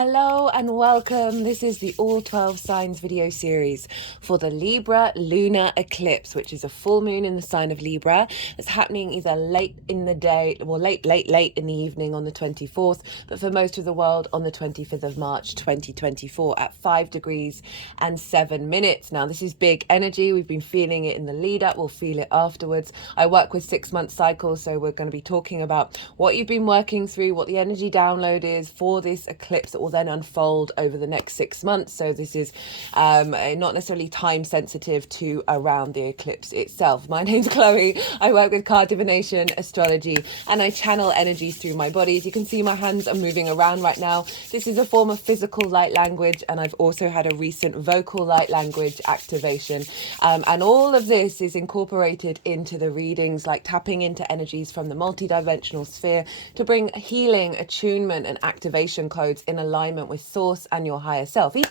Hello and welcome. This is the All 12 Signs video series for the Libra Lunar Eclipse, which is a full moon in the sign of Libra. It's happening either late in the day, well, late in the evening on the 24th, but for most of the world on the 25th of March 2024 at 5 degrees and 7 minutes. Now, this is big energy. We've been feeling it in the lead up. We'll feel it afterwards. I work with 6-month cycles, so we're going to be talking about what you've been working through, what the energy download is for this eclipse that will then unfold over the next 6 months. So this is not necessarily time sensitive to around the eclipse itself. My name's Chloe. I work with card divination, astrology, and I channel energies through my body. As you can see, my hands are moving around right now. This is a form of physical light language, and I've also had a recent vocal light language activation. And all of this is incorporated into the readings, like tapping into energies from the multidimensional sphere to bring healing, attunement, and activation codes in alignment with source and your higher self. They're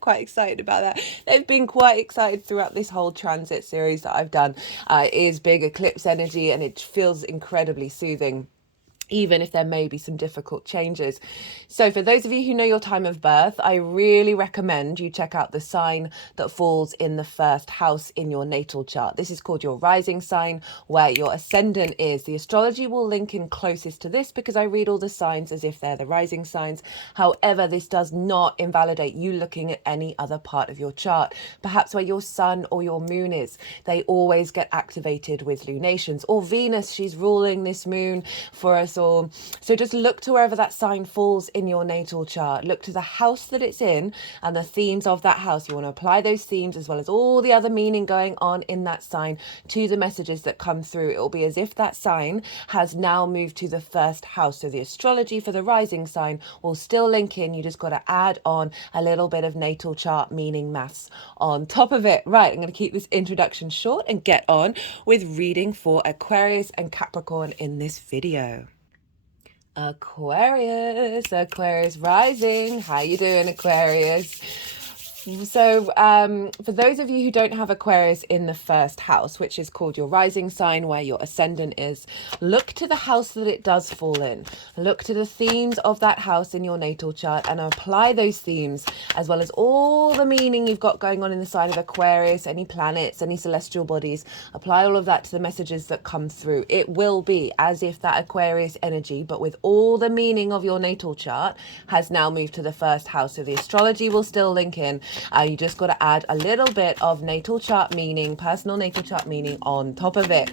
quite excited about that. They've been quite excited throughout this whole transit series that I've done. It is big eclipse energy and it feels incredibly soothing, even if there may be some difficult changes. So for those of you who know your time of birth, I really recommend you check out the sign that falls in the first house in your natal chart. This is called your rising sign, where your ascendant is. The astrology will link in closest to this because I read all the signs as if they're the rising signs. However, this does not invalidate you looking at any other part of your chart. Perhaps where your sun or your moon is. They always get activated with lunations. Or Venus, she's ruling this moon for us all. So just look to wherever that sign falls in your natal chart. Look to the house that it's in and the themes of that house. You want to apply those themes as well as all the other meaning going on in that sign to the messages that come through. It will be as if that sign has now moved to the first house. So the astrology for the rising sign will still link in. You just got to add on a little bit of natal chart meaning maths on top of it. Right, I'm going to keep this introduction short and get on with reading for Aquarius and Capricorn in this video. Aquarius rising. How you doing, Aquarius? So for those of you who don't have Aquarius in the first house, which is called your rising sign, where your ascendant is, look to the house that it does fall in. Look to the themes of that house in your natal chart and apply those themes as well as all the meaning you've got going on in the sign of Aquarius, any planets, any celestial bodies. Apply all of that to the messages that come through. It will be as if that Aquarius energy, but with all the meaning of your natal chart, has now moved to the first house. So the astrology will still link in. You just got to add a little bit of natal chart meaning, personal natal chart meaning on top of it.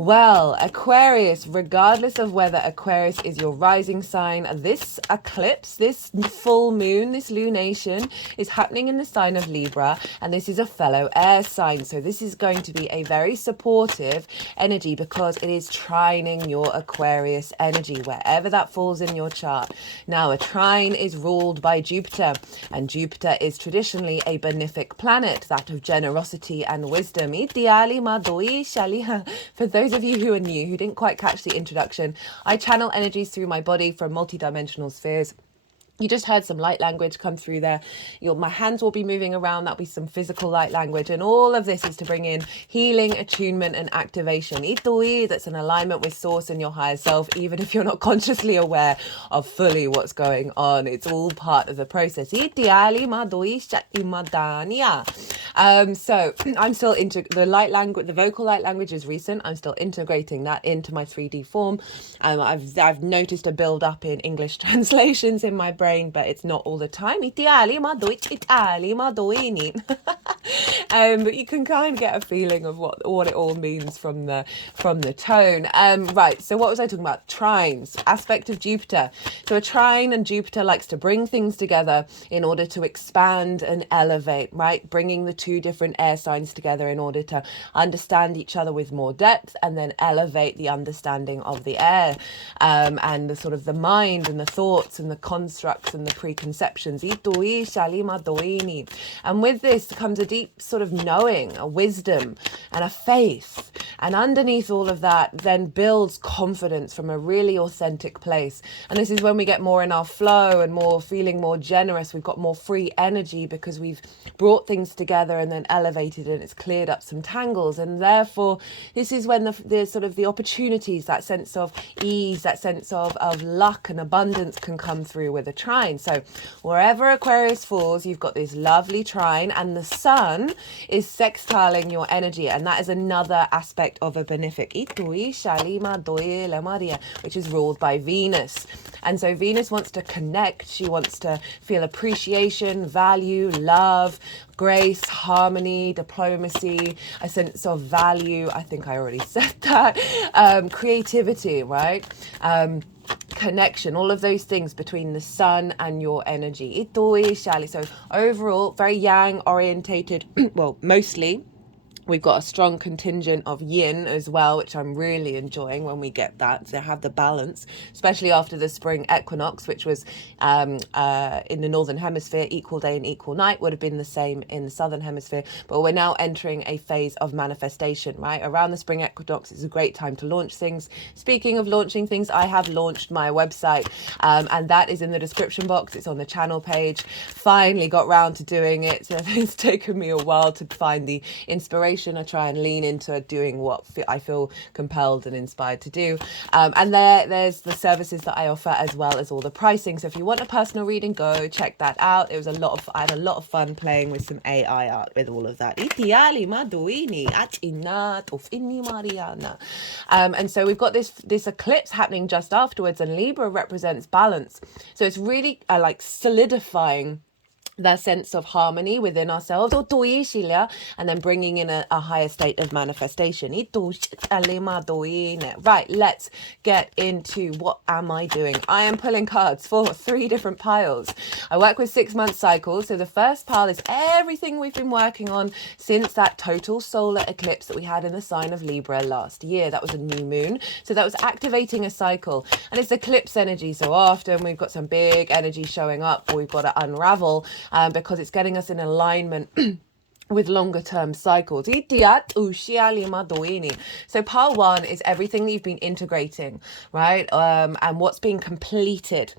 Well, Aquarius, regardless of whether Aquarius is your rising sign, this eclipse, this full moon, this lunation is happening in the sign of Libra, and this is a fellow air sign. So this is going to be a very supportive energy because it is trining your Aquarius energy, wherever that falls in your chart. Now, a trine is ruled by Jupiter, and Jupiter is traditionally a benefic planet, that of generosity and wisdom. For those of you who are new, who didn't quite catch the introduction, I channel energies through my body from multidimensional spheres. You just heard some light language come through there. My hands will be moving around. That'll be some physical light language. And all of this is to bring in healing, attunement, and activation. Itui, that's an alignment with source and your higher self, even if you're not consciously aware of fully what's going on. It's all part of the process. So I'm still into the light language. The vocal light language is recent. I'm still integrating that into my 3D form. I've noticed a build up in English translations in my brain, but it's not all the time. But you can kind of get a feeling of what it all means from the tone. Right, so what was I talking about? Trines, aspect of Jupiter. So a trine and Jupiter likes to bring things together in order to expand and elevate, right? Bringing the two different air signs together in order to understand each other with more depth and then elevate the understanding of the air, and the sort of the mind and the thoughts and the construct constructs and the preconceptions. And with this comes a deep sort of knowing, a wisdom and a faith. And underneath all of that then builds confidence from a really authentic place. And this is when we get more in our flow and more feeling more generous. We've got more free energy because we've brought things together and then elevated it, and it's cleared up some tangles. And therefore, this is when the sort of the opportunities, that sense of ease, that sense of luck and abundance can come through with a trine. So wherever Aquarius falls, you've got this lovely trine, and the sun is sextiling your energy. And that is another aspect of a benefic, which is ruled by Venus. And so Venus wants to connect. She wants to feel appreciation, value, love, grace, harmony, diplomacy, a sense of value. I think I already said that. Creativity, right? Connection, all of those things between the sun and your energy. So overall, very yang orientated, well, mostly. We've got a strong contingent of yin as well, which I'm really enjoying when we get that, to have the balance, especially after the spring equinox, which was in the northern hemisphere, equal day and equal night, would have been the same in the southern hemisphere. But we're now entering a phase of manifestation, right? Around the spring equinox is a great time to launch things. Speaking of launching things, I have launched my website, and that is in the description box. It's on the channel page. Finally got round to doing it. So it's taken me a while to find the inspiration. I try and lean into doing what I feel compelled and inspired to do. And there's the services that I offer, as well as all the pricing. So if you want a personal reading, go check that out. I had a lot of fun playing with some AI art with all of that. And so we've got this eclipse happening just afterwards, and Libra represents balance. So it's really like solidifying the sense of harmony within ourselves, and then bringing in a higher state of manifestation. Right, let's get into what am I doing. I am pulling cards for 3 different piles. I work with 6-month cycles. So the first pile is everything we've been working on since that total solar eclipse that we had in the sign of Libra last year. That was a new moon. So that was activating a cycle, and it's eclipse energy. So often we've got some big energy showing up, or we've got to unravel, because it's getting us in alignment with longer term cycles. So pile 1 is everything that you've been integrating, right? And what's being completed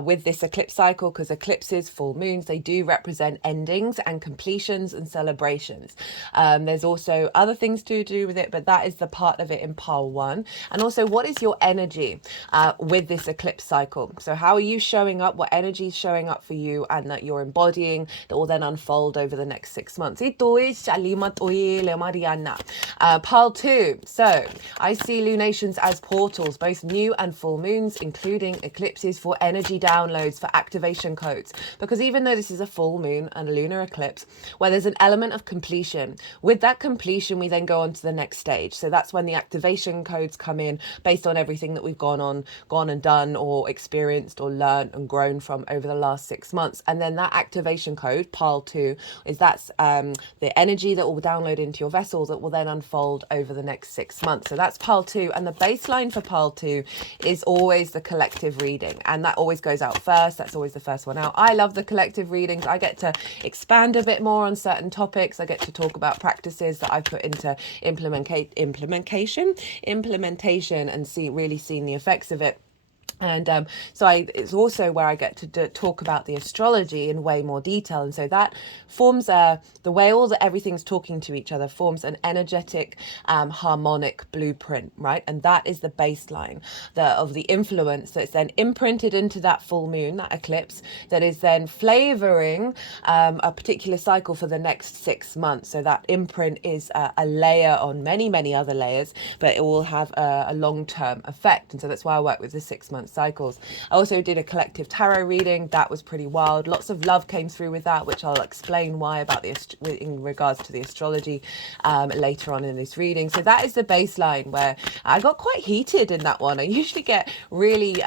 with this eclipse cycle, because eclipses, full moons, they do represent endings and completions and celebrations. There's also other things to do with it, but that is the part of it in pile 1. And also, what is your energy with this eclipse cycle? So how are you showing up? What energy is showing up for you and that you're embodying, that will then unfold over the next 6 months? Pile 2. So I see lunations as portals, both new and full moons, including eclipses, for energy downloads, for activation codes. Because even though this is a full moon and a lunar eclipse, where there's an element of completion, with that completion we then go on to the next stage. So that's when the activation codes come in, based on everything that we've gone and done, or experienced, or learned and grown from over the last 6 months. And then that activation code, pile 2, is that's the energy that will download into your vessel, that will then unfold over the next 6 months. So that's pile 2. And the baseline for pile 2 is always the collective reading, and that always goes out first. That's always the first one out. I love the collective readings. I get to expand a bit more on certain topics. I get to talk about practices that I've put into implementation, and really seeing the effects of it. And it's also where I get to talk about the astrology in way more detail. And so that forms the way everything's talking to each other forms an energetic, harmonic blueprint, right? And that is the baseline of the influence that's then imprinted into that full moon, that eclipse, that is then flavoring a particular cycle for the next 6 months. So that imprint is a layer on many, many other layers, but it will have a long-term effect. And so that's why I work with the 6-month cycles. I also did a collective tarot reading. That was pretty wild. Lots of love came through with that, which I'll explain why in regards to the astrology later on in this reading. So that is the baseline, where I got quite heated in that one. I usually get really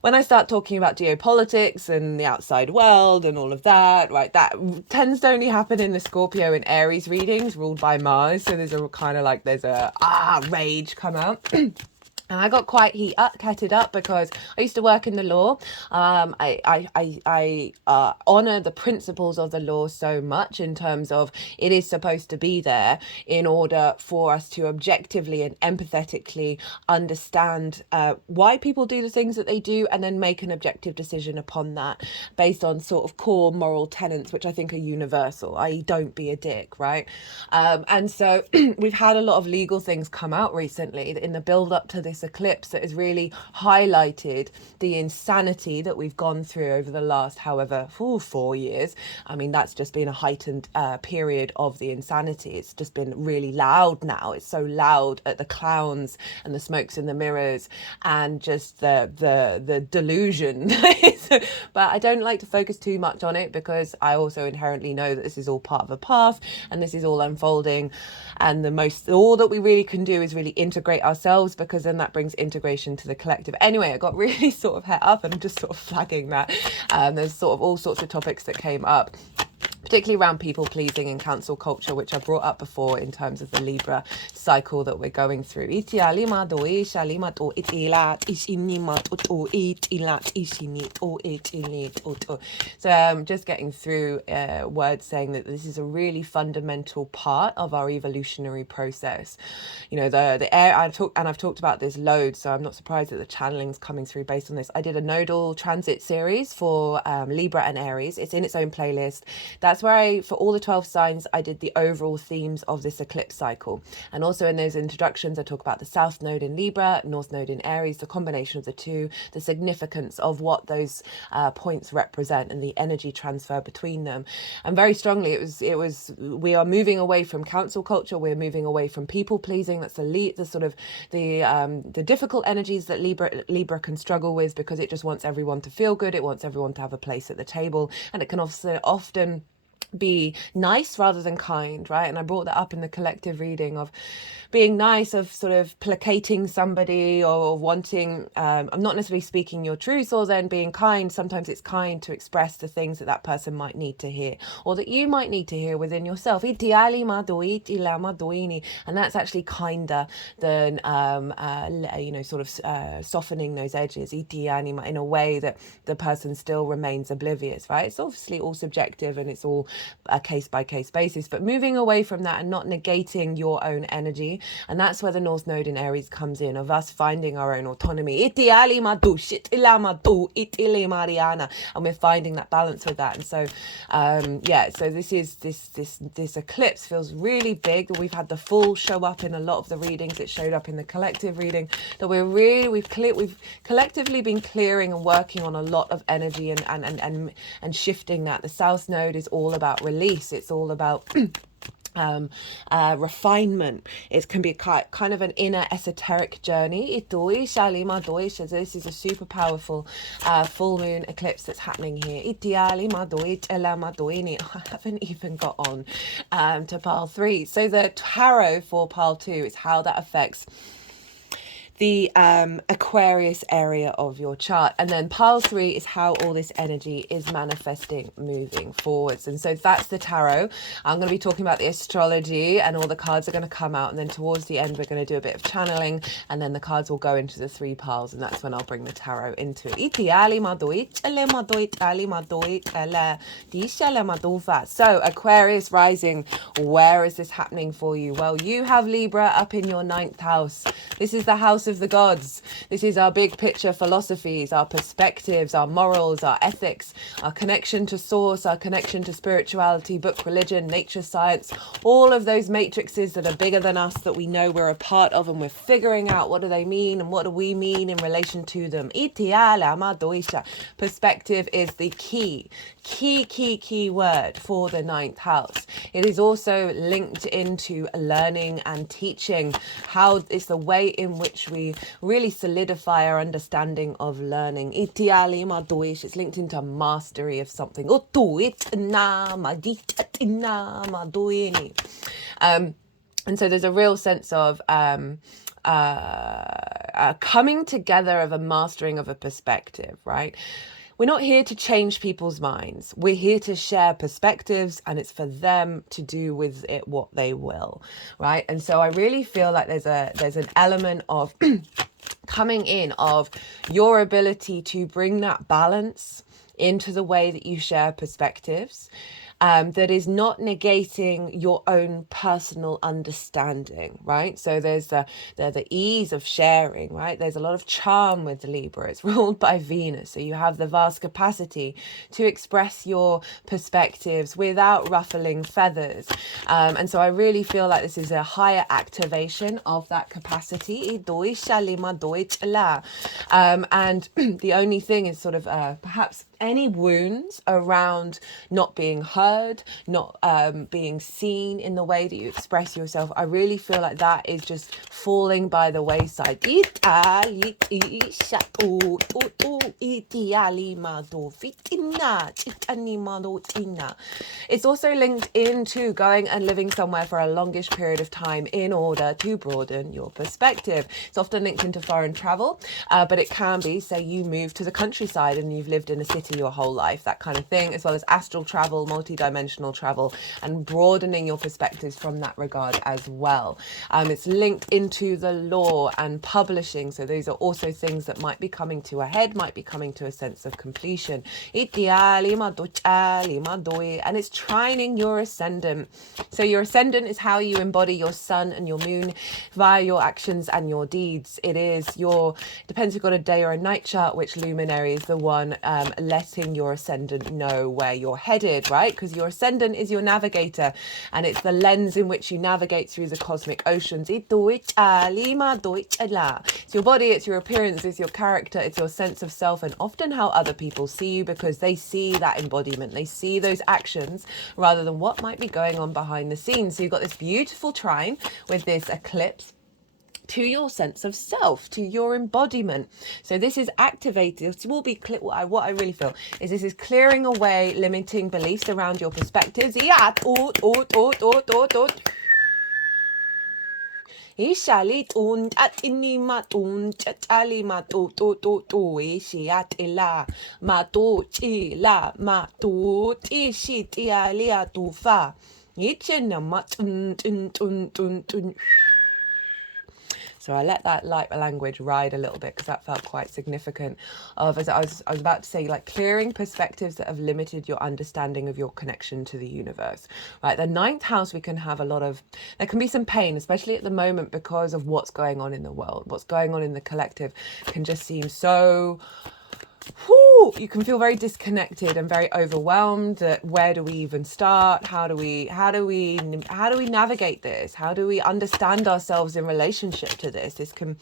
when I start talking about geopolitics and the outside world and all of that, right, that tends to only happen in the Scorpio and Aries readings ruled by Mars. So there's a rage come out. And I got quite heated up because I used to work in the law. I honor the principles of the law so much in terms of it is supposed to be there in order for us to objectively and empathetically understand why people do the things that they do, and then make an objective decision upon that based on sort of core moral tenets, which I think are universal, i.e. don't be a dick, right? And so we've had a lot of legal things come out recently in the build up to this eclipse that has really highlighted the insanity that we've gone through over the last, however, 4 years. I mean, that's just been a heightened period of the insanity. It's just been really loud now. It's so loud at the clowns and the smokes and the mirrors and just the delusion. But I don't like to focus too much on it because I also inherently know that this is all part of a path and this is all unfolding, and all that we really can do is really integrate ourselves, because then that brings integration to the collective. Anyway, I got really sort of het up, and I'm just sort of flagging that. There's sort of all sorts of topics that came up, particularly around people pleasing and cancel culture, which I brought up before in terms of the Libra cycle that we're going through. So just getting through words saying that this is a really fundamental part of our evolutionary process. You know, the air, I've talked about this loads, so I'm not surprised that the channeling's coming through based on this. I did a nodal transit series for Libra and Aries. It's in its own playlist. That's where for all the 12 signs, I did the overall themes of this eclipse cycle. And also in those introductions, I talk about the South Node in Libra, North Node in Aries, the combination of the two, the significance of what those points represent and the energy transfer between them. And very strongly, we are moving away from cancel culture. We're moving away from people pleasing. That's the difficult energies that Libra can struggle with, because it just wants everyone to feel good. It wants everyone to have a place at the table, and it can also often be nice rather than kind, right? And I brought that up in the collective reading of being nice, of sort of placating somebody or wanting, I'm not necessarily speaking your truth, or then being kind. Sometimes it's kind to express the things that that person might need to hear, or that you might need to hear within yourself. And that's actually kinder than, sort of softening those edges in a way that the person still remains oblivious, right? It's obviously all subjective and it's all a case-by-case basis, but moving away from that and not negating your own energy. And that's where the North Node in Aries comes in, of us finding our own autonomy. And we're finding that balance with that. And so, so this eclipse feels really big. We've had the full show up in a lot of the readings. It showed up in the collective reading that we've collectively been clearing and working on a lot of energy and shifting that. The South Node is all about release. It's all about refinement. It can be kind of an inner esoteric journey. This is a super powerful full moon eclipse that's happening here. I haven't even got on to pile 3. So the tarot for pile 2 is how that affects the Aquarius area of your chart. And then pile 3 is how all this energy is manifesting moving forwards. And so that's the tarot. I'm going to be talking about the astrology, and all the cards are going to come out. And then towards the end, we're going to do a bit of channeling, and then the cards will go into the 3 piles, and that's when I'll bring the tarot into it. So Aquarius rising, where is this happening for you? Well, you have Libra up in your 9th house. This is the house of the gods. This is our big picture philosophies, our perspectives, our morals, our ethics, our connection to source, our connection to spirituality, book, religion, nature, science, all of those matrices that are bigger than us, that we know we're a part of, and we're figuring out what do they mean and what do we mean in relation to them. Perspective is the key word for the 9th house. It is also linked into learning and teaching. How it's the way in which we really solidify our understanding of learning. It's linked into mastery of something. And so there's a real sense of coming together of a mastering of a perspective, right? We're not here to change people's minds. We're here to share perspectives, and it's for them to do with it what they will, right? And so I really feel like there's an element of coming in of your ability to bring that balance into the way that you share perspectives, that is not negating your own personal understanding, right? So there's the ease of sharing, right? There's a lot of charm with the Libra. It's ruled by Venus, so you have the vast capacity to express your perspectives without ruffling feathers. And so I really feel like this is a higher activation of that capacity. And the only thing is sort of perhaps any wounds around not being heard, not being seen in the way that you express yourself. I really feel like that is just falling by the wayside. It's also linked into going and living somewhere for a longish period of time in order to broaden your perspective. It's often linked into foreign travel, but it can be, say you move to the countryside and you've lived in a city your whole life, that kind of thing, as well as astral travel, multi-dimensional travel, and broadening your perspectives from that regard as well. It's linked into the law and publishing, so these are also things that might be coming to a head, might be coming to a sense of completion. And it's trining your ascendant. So your ascendant is how you embody your sun and your moon via your actions and your deeds. It depends if you've got a day or a night chart, which luminary is the one letting your ascendant know where you're headed, right? Because your ascendant is your navigator, and it's the lens in which you navigate through the cosmic oceans. It's your body, it's your appearance, it's your character, it's your sense of self, and often how other people see you, because they see that embodiment, they see those actions rather than what might be going on behind the scenes. So you've got this beautiful trine with this eclipse to your sense of self, to your embodiment. So this is activated. This will be what I really feel is this is clearing away limiting beliefs around your perspectives. So I let that light language ride a little bit because that felt quite significant. As I was about to say, like clearing perspectives that have limited your understanding of your connection to the universe. Right, the ninth house, we can have there can be some pain, especially at the moment, because of what's going on in the world, what's going on in the collective can just seem so. You can feel very disconnected and very overwhelmed. Where do we even start? How do we navigate this? How do we understand ourselves in relationship to this? This can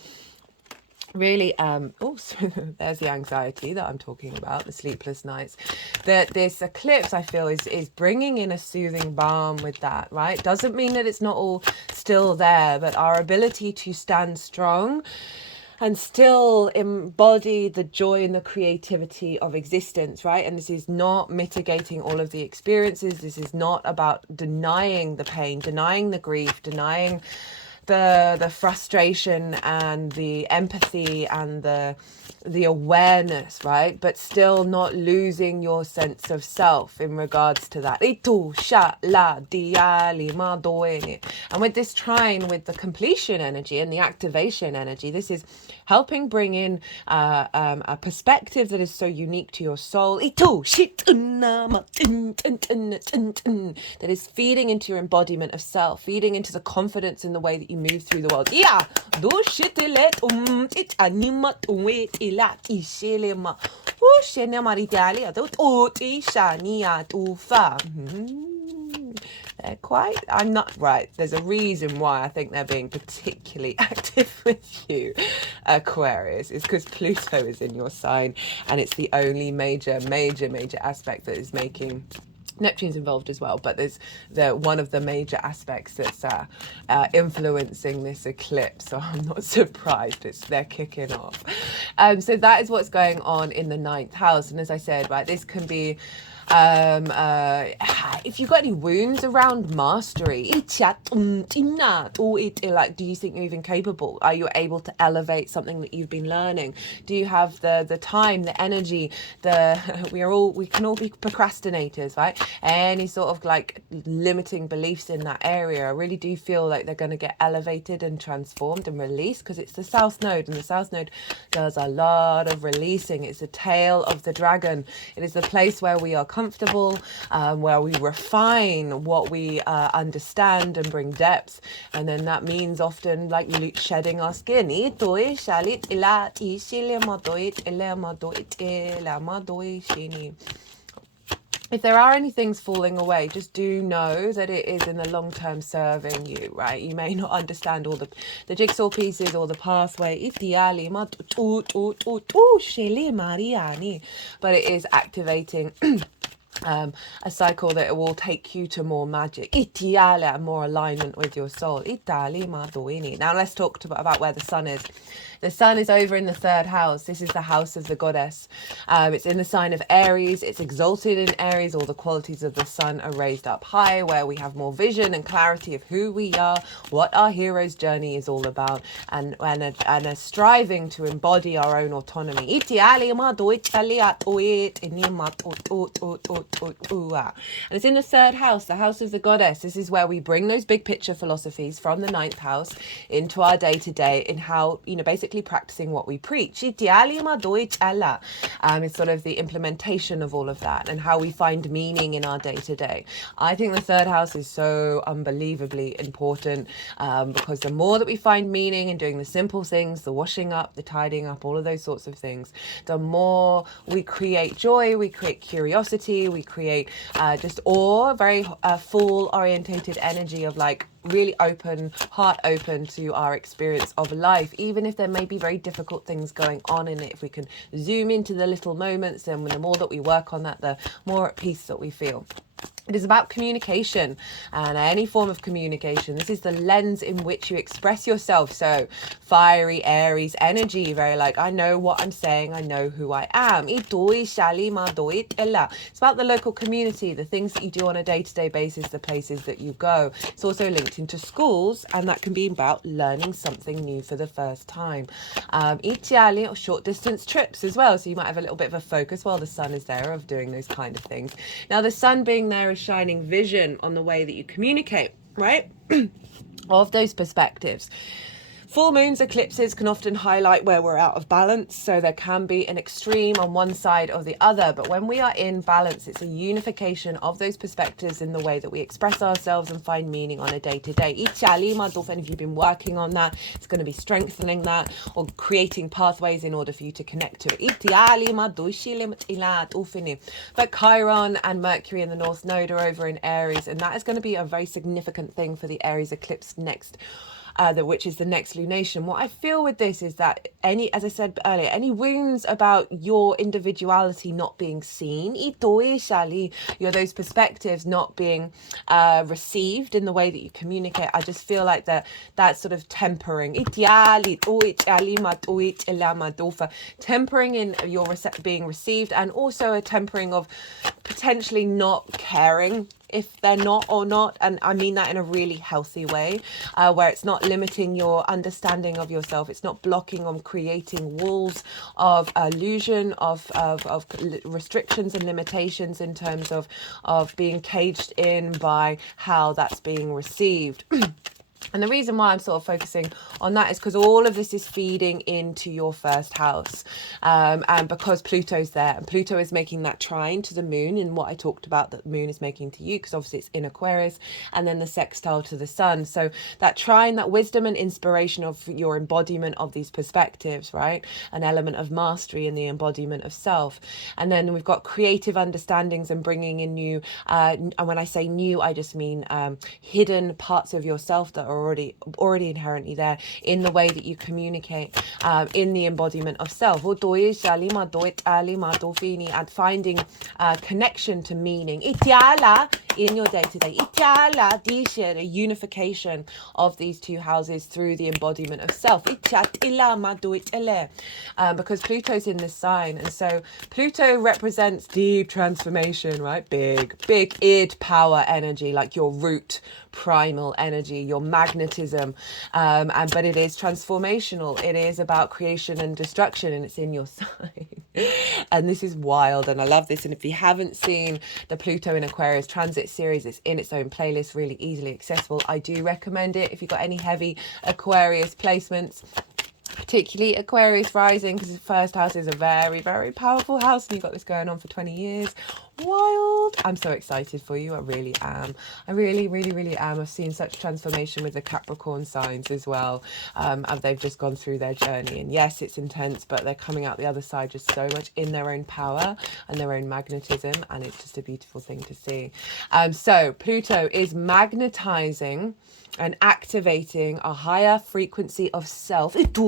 really there's the anxiety that I'm talking about, the sleepless nights. That this eclipse, I feel, is bringing in a soothing balm with that, right? Doesn't mean that it's not all still there, but our ability to stand strong and still embody the joy and the creativity of existence, right? And this is not mitigating all of the experiences. This is not about denying the pain, denying the grief, denying the frustration and the empathy and the awareness, right? But still not losing your sense of self in regards to that. And with this trine, with the completion energy and the activation energy, this is helping bring in a perspective that is so unique to your soul. That is feeding into your embodiment of self, feeding into the confidence in the way that you move through the world. I'm not right. There's a reason why I think they're being particularly active with you, Aquarius. It's because Pluto is in your sign, and it's the only major aspect that is making. Neptune's involved as well, but there's one of the major aspects that's influencing this eclipse, so I'm not surprised they're kicking off. So that is what's going on in the ninth house, and as I said, right, this can be If you've got any wounds around mastery, like, do you think you're even capable? Are you able to elevate something that you've been learning? Do you have the time, the energy, we can all be procrastinators, right? Any sort of like limiting beliefs in that area, I really do feel like they're going to get elevated and transformed and released, because it's the South Node, and the South Node does a lot of releasing. It's the tail of the dragon. It is the place where we are comfortable, where we refine what we understand and bring depth, and then that means often like shedding our skin. If there are any things falling away, just do know that it is in the long term serving you, right? You may not understand all the jigsaw pieces or the pathway, but it is activating a cycle that will take you to more magic, more alignment with your soul. Now let's talk about where the sun is. The sun is over in the third house. This is the house of the goddess. It's in the sign of Aries. It's exalted in Aries. All the qualities of the sun are raised up high, where we have more vision and clarity of who we are, what our hero's journey is all about, and a striving to embody our own autonomy. And it's in the third house, the house of the goddess. This is where we bring those big picture philosophies from the ninth house into our day-to-day, in how, basically practicing what we preach. It's sort of the implementation of all of that, and how we find meaning in our day-to-day. I think the third house is so unbelievably important, because the more that we find meaning in doing the simple things, the washing up, the tidying up, all of those sorts of things, the more we create joy, we create curiosity, we create just awe, very full orientated energy of like really open, heart open to our experience of life, even if there may be very difficult things going on in it. If we can zoom into the little moments, and the more that we work on that, the more at peace that we feel. It is about communication, and any form of communication. This is the lens in which you express yourself. So fiery Aries energy, very like, I know what I'm saying, I know who I am. It's about the local community, the things that you do on a day-to-day basis, the places that you go. It's also linked into schools, and that can be about learning something new for the first time. Or short distance trips as well. So you might have a little bit of a focus while the sun is there of doing those kind of things. Now the sun being there is shining vision on the way that you communicate, right? Of those perspectives. Full moons, eclipses can often highlight where we're out of balance. So there can be an extreme on one side or the other. But when we are in balance, it's a unification of those perspectives in the way that we express ourselves and find meaning on a day-to-day. And if you've been working on that, it's going to be strengthening that, or creating pathways in order for you to connect to it. But Chiron and Mercury in the North Node are over in Aries, and that is going to be a very significant thing for the Aries eclipse next, which is the next lunation. What I feel with this is that as I said earlier, any wounds about your individuality not being seen, those perspectives not being received in the way that you communicate, I just feel like that sort of tempering, tempering in your being received, and also a tempering of potentially not caring if they're not or not. And I mean that in a really healthy way, where it's not limiting your understanding of yourself. It's not blocking on creating walls of illusion, of restrictions and limitations in terms of being caged in by how that's being received. And the reason why I'm sort of focusing on that is because all of this is feeding into your first house, and because Pluto's there, and Pluto is making that trine to the moon in what I talked about that the moon is making to you, because obviously it's in Aquarius, and then the sextile to the sun. So that trine, that wisdom and inspiration of your embodiment of these perspectives, right? An element of mastery in the embodiment of self. And then we've got creative understandings and bringing in new, and when I say new, I just mean hidden parts of yourself that are already inherently there in the way that you communicate, in the embodiment of self, and finding connection to meaning. in your day-to-day. A unification of these two houses through the embodiment of self. Because Pluto's in this sign, and so Pluto represents deep transformation, right? Big id power energy, like your root primal energy, your magnetism, but it is transformational. It is about creation and destruction, and it's in your sign. And this is wild, and I love this. And if you haven't seen the Pluto in Aquarius transit series, it's in its own playlist, really easily accessible. I do recommend it if you've got any heavy Aquarius placements, particularly Aquarius rising, because the first house is a very, very powerful house, and you've got this going on for 20 years. Wild. I'm so excited for you. I really am. I really, really, really am. I've seen such transformation with the Capricorn signs as well. And they've just gone through their journey, and yes, it's intense, but they're coming out the other side just so much in their own power and their own magnetism, and it's just a beautiful thing to see. So Pluto is magnetizing and activating a higher frequency of self that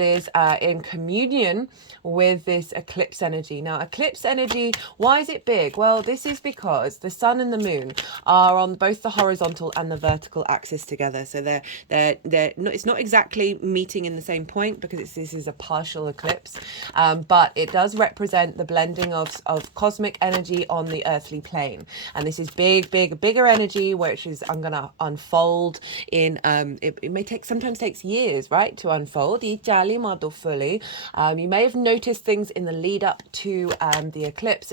is in communion with this eclipse energy. Now, eclipse energy, why is it big? Well, this is because the sun and the moon are on both the horizontal and the vertical axis together. So they're not, it's not exactly meeting in the same point, because this is a partial eclipse, but it does represent the blending of cosmic energy on the earthly plane. And this is bigger energy, which is I'm gonna unfold in it may sometimes takes years, right, to unfold. You may have noticed things in the lead up to the eclipse.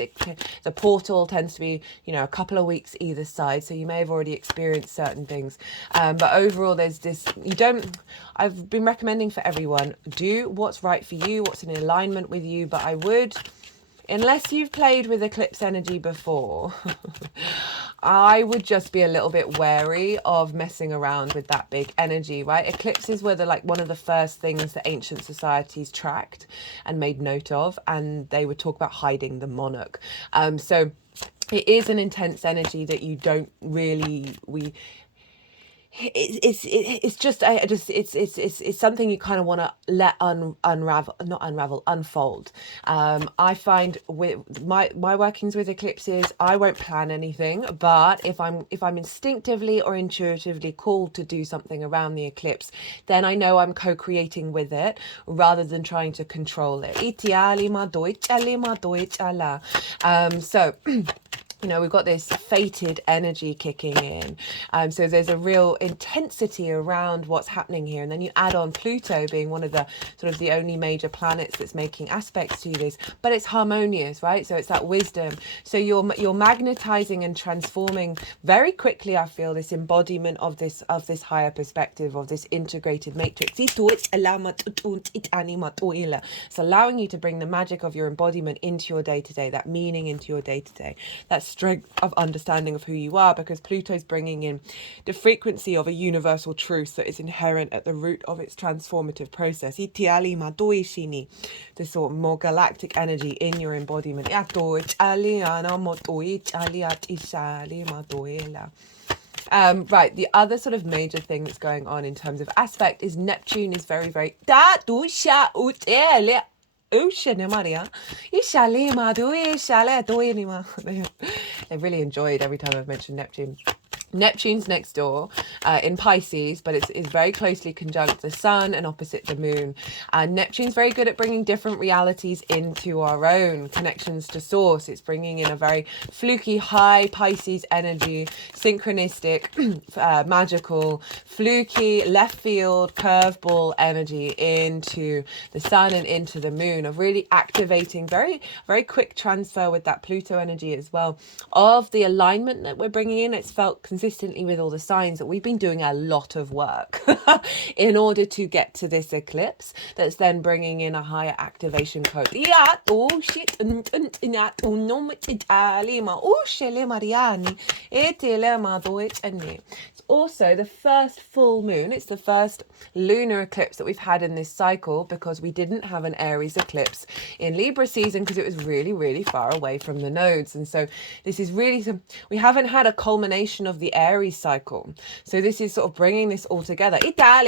The portal tends to be, a couple of weeks either side, so you may have already experienced certain things, but overall there's this, I've been recommending for everyone, do what's right for you, what's in alignment with you. But I would, unless you've played with eclipse energy before, I would just be a little bit wary of messing around with that big energy, right? Eclipses were one of the first things that ancient societies tracked and made note of, and they would talk about hiding the monarch. So it is an intense energy that you don't really, it's something you kind of want to let unfold. I find with my workings with eclipses, I won't plan anything, but if I'm instinctively or intuitively called to do something around the eclipse, then I know I'm co-creating with it rather than trying to control it. So we've got this fated energy kicking in. So there's a real intensity around what's happening here. And then you add on Pluto being one of the sort of the only major planets that's making aspects to this, but it's harmonious, right? So it's that wisdom. So you're magnetizing and transforming very quickly, I feel, this embodiment of this higher perspective, of this integrated matrix. It's allowing you to bring the magic of your embodiment into your day-to-day, that meaning into your day-to-day, that strength of understanding of who you are, because Pluto's bringing in the frequency of a universal truth that is inherent at the root of its transformative process. The sort of more galactic energy in your embodiment. Right, the other sort of major thing that's going on in terms of aspect is Neptune is very, very they really enjoyed every time I've mentioned Neptune. Neptune's next door in Pisces, but it's very closely conjunct the sun and opposite the moon. And Neptune's very good at bringing different realities into our own connections to source. It's bringing in a very fluky, high Pisces energy, synchronistic, magical, fluky, left field, curveball energy into the sun and into the moon, of really activating very, very quick transfer with that Pluto energy as well, of the alignment that we're bringing in. It's felt consistently with all the signs that we've been doing a lot of work in order to get to this eclipse that's then bringing in a higher activation code. It's also the first full moon. It's the first lunar eclipse that we've had in this cycle, because we didn't have an Aries eclipse in Libra season because it was really, really far away from the nodes. And so this is really, we haven't had a culmination of the Aries cycle. So this is sort of bringing this all together. Now,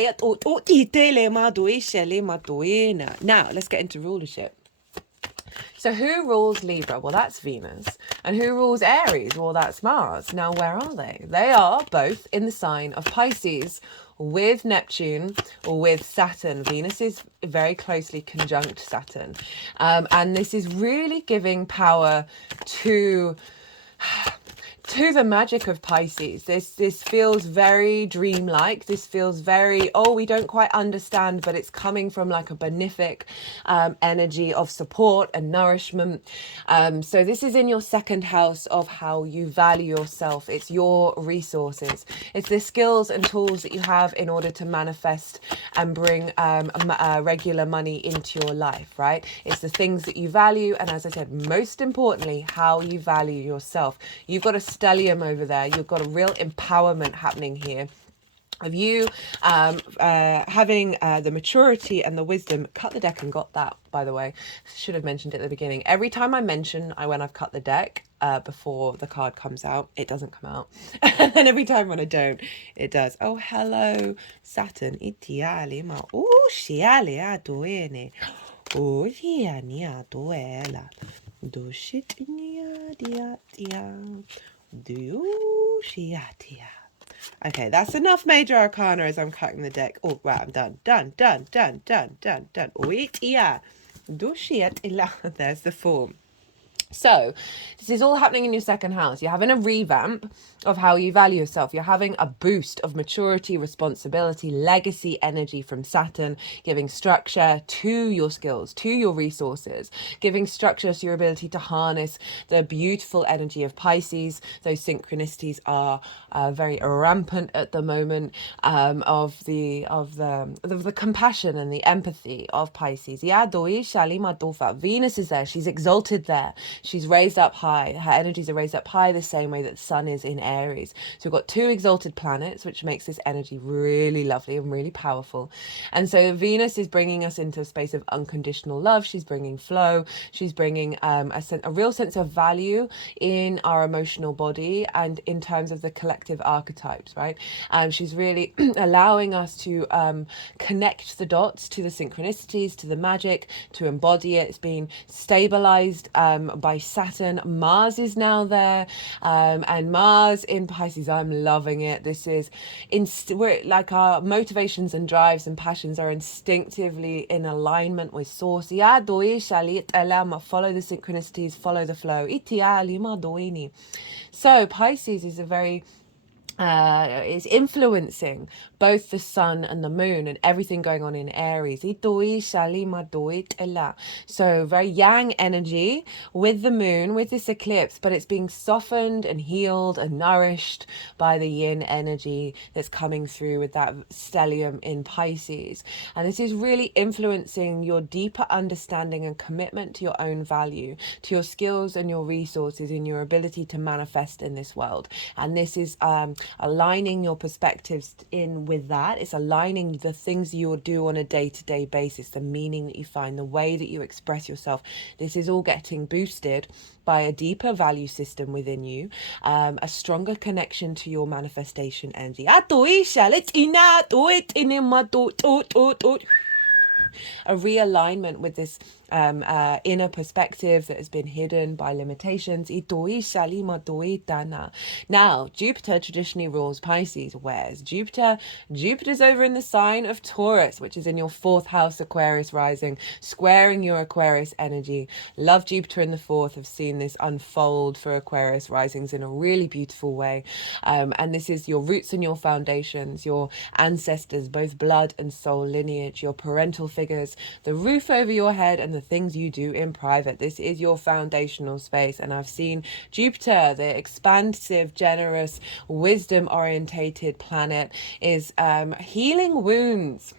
let's get into rulership. So who rules Libra? Well, that's Venus. And who rules Aries? Well, that's Mars. Now, where are they? They are both in the sign of Pisces with Neptune or with Saturn. Venus is very closely conjunct Saturn. And this is really giving power to the magic of Pisces. This feels very dreamlike. This feels very, we don't quite understand, but it's coming from like a benefic energy of support and nourishment. So this is in your second house of how you value yourself. It's your resources. It's the skills and tools that you have in order to manifest and bring regular money into your life, right? It's the things that you value. And as I said, most importantly, how you value yourself. You've got a stellium over there. You've got a real empowerment happening here of you having the maturity and the wisdom. Cut the deck and got that, by the way. Should have mentioned it at the beginning. Every time I mention when I've cut the deck before the card comes out, it doesn't come out. And every time when I don't, it does. Oh, hello, Saturn. Itiali ma. Oh, shiali adoene. Oh, nia doela. Do shit nia dia dia. Do shiatia. Okay, that's enough major arcana as I'm cutting the deck. Oh, right, I'm done. Done. Wait, yeah. There's the form. So this is all happening in your second house. You're having a revamp of how you value yourself. You're having a boost of maturity, responsibility, legacy energy from Saturn, giving structure to your skills, to your resources, giving structure to your ability to harness the beautiful energy of Pisces. Those synchronicities are very rampant at the moment, of the compassion and the empathy of Pisces. Venus is there. She's exalted there. She's raised up high. Her energies are raised up high the same way that the sun is in Aries. So we've got two exalted planets, which makes this energy really lovely and really powerful. And so Venus is bringing us into a space of unconditional love. She's bringing flow. She's bringing a real sense of value in our emotional body and in terms of the collective archetypes, right? She's really allowing us to connect the dots to the synchronicities, to the magic, to embody it. It's being stabilized by Saturn. Mars is now there, and Mars in Pisces. I'm loving it. This is we're like our motivations and drives and passions are instinctively in alignment with source. Follow the synchronicities, follow the flow. So Pisces is a very is influencing both the sun and the moon and everything going on in Aries. So very yang energy with the moon, with this eclipse, but it's being softened and healed and nourished by the yin energy that's coming through with that stellium in Pisces. And this is really influencing your deeper understanding and commitment to your own value, to your skills and your resources and your ability to manifest in this world. And this is aligning your perspectives in with that. It's aligning the things you'll do on a day-to-day basis, the meaning that you find, the way that you express yourself. This is all getting boosted by a deeper value system within you, a stronger connection to your manifestation energy. A realignment with this inner perspective that has been hidden by limitations. Now, Jupiter traditionally rules Pisces. Where's Jupiter? Jupiter's over in the sign of Taurus, which is in your fourth house, Aquarius rising, squaring your Aquarius energy. Love Jupiter in the fourth. Have seen this unfold for Aquarius risings in a really beautiful way. And this is your roots and your foundations, your ancestors, both blood and soul lineage, your parental figures, the roof over your head, and the things you do in private. This is your foundational space. And I've seen Jupiter, the expansive, generous, wisdom orientated planet, is healing wounds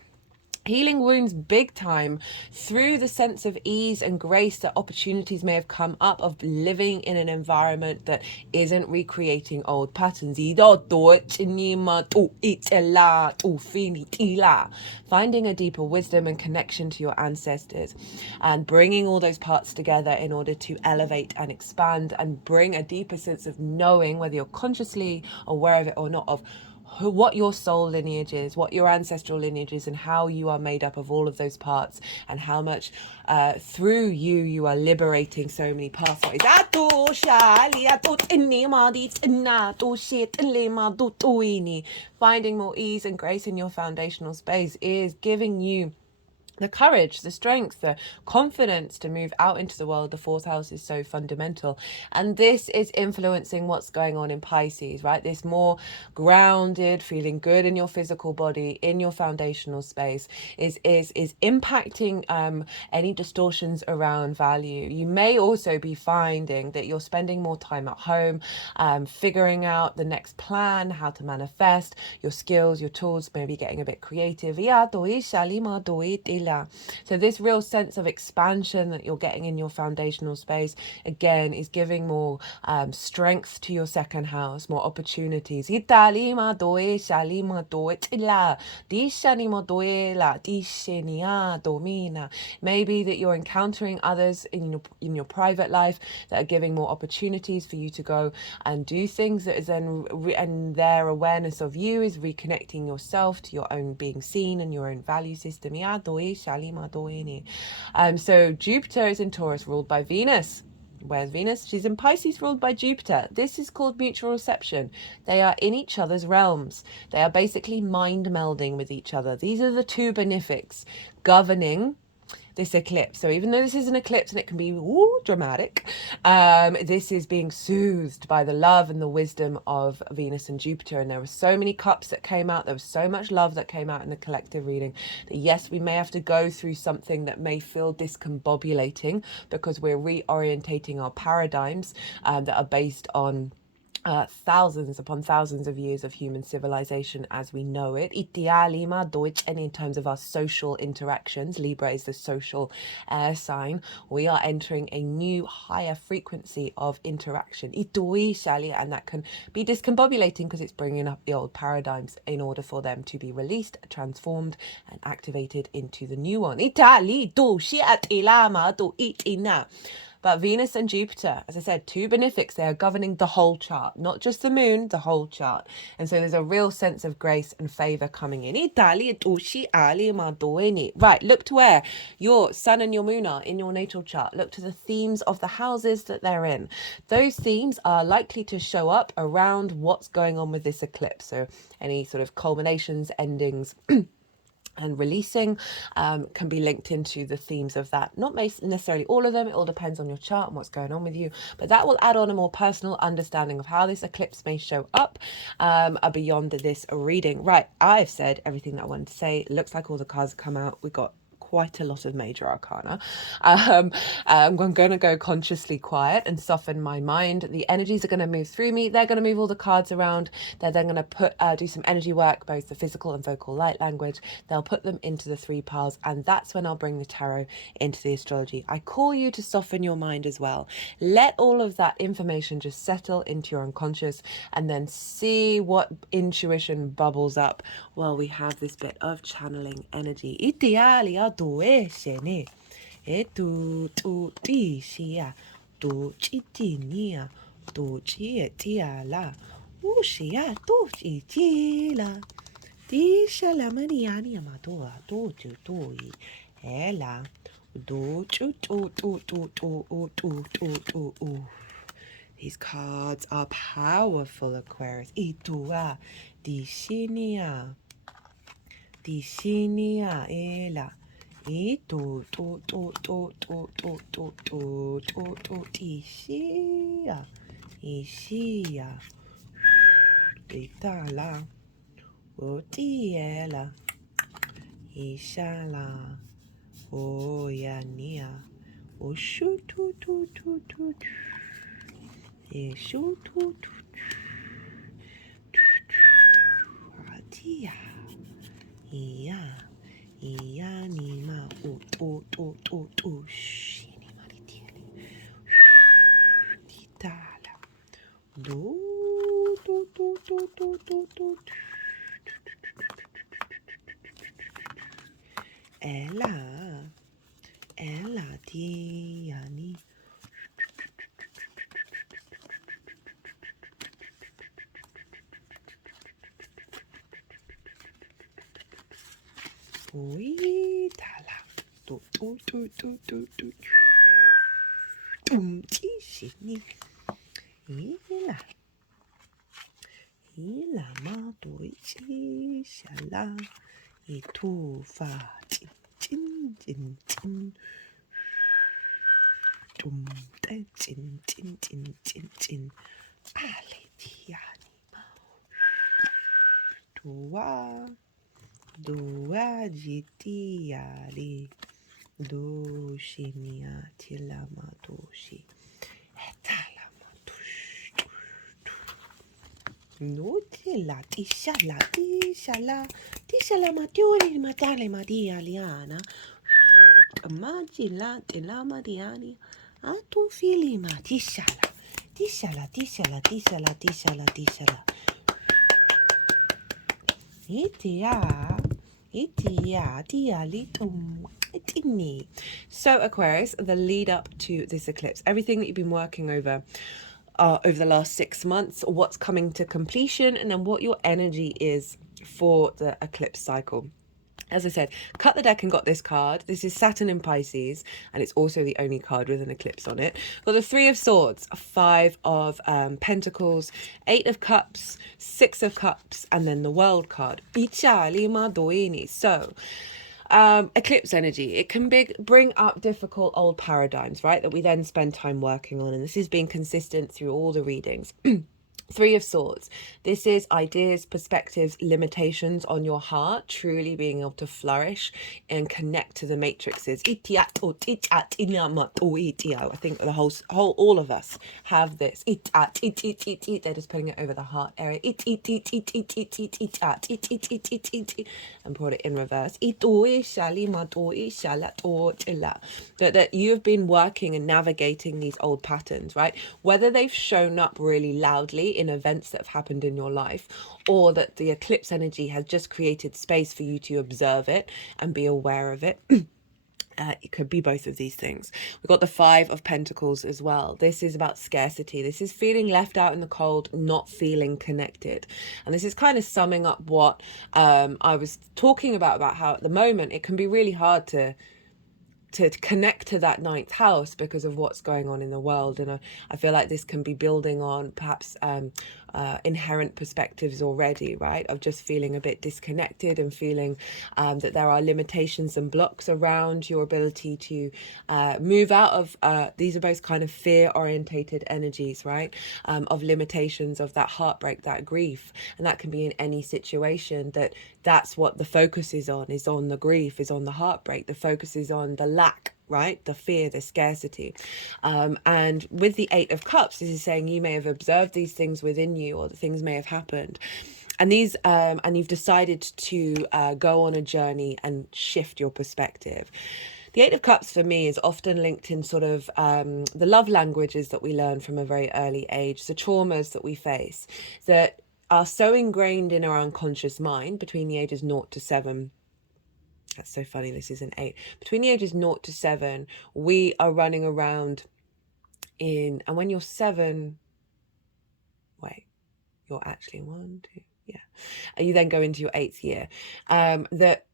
big time through the sense of ease and grace that opportunities may have come up of living in an environment that isn't recreating old patterns. Finding a deeper wisdom and connection to your ancestors and bringing all those parts together in order to elevate and expand and bring a deeper sense of knowing, whether you're consciously aware of it or not, of what your soul lineage is, what your ancestral lineage is, and how you are made up of all of those parts, and how much through you are liberating so many pathways. Finding more ease and grace in your foundational space is giving you the courage, the strength, the confidence to move out into the world. The fourth house is so fundamental. And this is influencing what's going on in Pisces, right? This more grounded, feeling good in your physical body, in your foundational space is impacting any distortions around value. You may also be finding that you're spending more time at home, figuring out the next plan, how to manifest your skills, your tools, maybe getting a bit creative. So this real sense of expansion that you're getting in your foundational space, again, is giving more strength to your second house, more opportunities. Maybe that you're encountering others in your private life that are giving more opportunities for you to go and do things that is then and their awareness of you is reconnecting yourself to your own being seen and your own value system. So Jupiter is in Taurus, ruled by Venus. Where's Venus? She's in Pisces, ruled by Jupiter. This is called mutual reception. They are in each other's realms. They are basically mind melding with each other. These are the two benefics governing this eclipse. So even though this is an eclipse and it can be dramatic, this is being soothed by the love and the wisdom of Venus and Jupiter. And there were so many cups that came out. There was so much love that came out in the collective reading that yes, we may have to go through something that may feel discombobulating because we're reorientating our paradigms that are based on thousands upon thousands of years of human civilization as we know it. And in terms of our social interactions, Libra is the social air sign. We are entering a new higher frequency of interaction. And that can be discombobulating because it's bringing up the old paradigms in order for them to be released, transformed, and activated into the new one. But Venus and Jupiter, as I said, two benefics, they are governing the whole chart, not just the moon, the whole chart. And so there's a real sense of grace and favor coming in. Right, look to where your sun and your moon are in your natal chart. Look to the themes of the houses that they're in. Those themes are likely to show up around what's going on with this eclipse. So any sort of culminations, endings, and releasing can be linked into the themes of that. Not necessarily all of them, it all depends on your chart and what's going on with you, but that will add on a more personal understanding of how this eclipse may show up beyond this reading. Right, I've said everything that I wanted to say. It looks like all the cards have come out. We got quite a lot of major arcana. I'm going to go consciously quiet and soften my mind. The energies are going to move through me. They're going to move all the cards around. They're then going to do some energy work, both the physical and vocal light language. They'll put them into the 3 piles, and that's when I'll bring the tarot into the astrology. I call you to soften your mind as well. Let all of that information just settle into your unconscious, and then see what intuition bubbles up while we have this bit of channeling energy. Shene e tu ti shia tu chiti nia tu chi tia la u shia tu chi la ti shalamani amatua tu ela do tu. These cards are powerful, Aquarius. Itua di shinia ela. Itu ishia ishia itala otiela ishala oyania oshutu eshutu atia iya Iyanima tu shini maritieli titala do ela tiani Oi tala. Do do do do do do. Chi shini. Ila. Ila ma do chi shala. Itu fa chin chin chin chin. Dum chin chin chin chin chin. Ale tiani. Dua. Dua jitiali. Do shinia tilama doshi. Etalama tush. No tila tishala tishala. Tishala maturi matale madia liana. Magila tilama diani. Atu filima tishala. Tishala tishala tishala tishala tishala. Itia dialitum. So Aquarius, the lead up to this eclipse, everything that you've been working over the last 6 months, what's coming to completion, and then what your energy is for the eclipse cycle. As I said, cut the deck and got this card. This is Saturn in Pisces, and it's also the only card with an eclipse on it. Got the Three of Swords, Five of Pentacles, Eight of Cups, Six of Cups, and then the World card. So, eclipse energy, it can bring up difficult old paradigms, right, that we then spend time working on, and this is being consistent through all the readings. Three of Swords. This is ideas, perspectives, limitations on your heart, truly being able to flourish and connect to the matrices. I think the whole all of us have this. They're just putting it over the heart area. And put it in reverse. That you have been working and navigating these old patterns, right? Whether they've shown up really loudly in events that have happened in your life, or that the eclipse energy has just created space for you to observe it and be aware of it. It could be both of these things. We've got the Five of Pentacles as well. This is about scarcity. This is feeling left out in the cold, not feeling connected. And this is kind of summing up what I was talking about how at the moment it can be really hard to connect to that ninth house because of what's going on in the world. And I feel like this can be building on perhaps inherent perspectives already, right, of just feeling a bit disconnected and feeling that there are limitations and blocks around your ability to move out of these are both kind of fear orientated energies, right, of limitations, of that heartbreak, that grief. And that can be in any situation, that's what the focus is on the grief, is on the heartbreak. The focus is on the lack, right, the fear, the scarcity. And with the Eight of Cups, this is saying you may have observed these things within you, or the things may have happened, and these and you've decided to go on a journey and shift your perspective. The Eight of Cups for me is often linked in sort of the love languages that we learn from a very early age, the traumas that we face that are so ingrained in our unconscious mind between the ages 0 to 7. That's so funny, this is an 8. Between the ages 0 to 7, we are running around and when you're 7, you're actually 1, 2, and you then go into your 8th year. That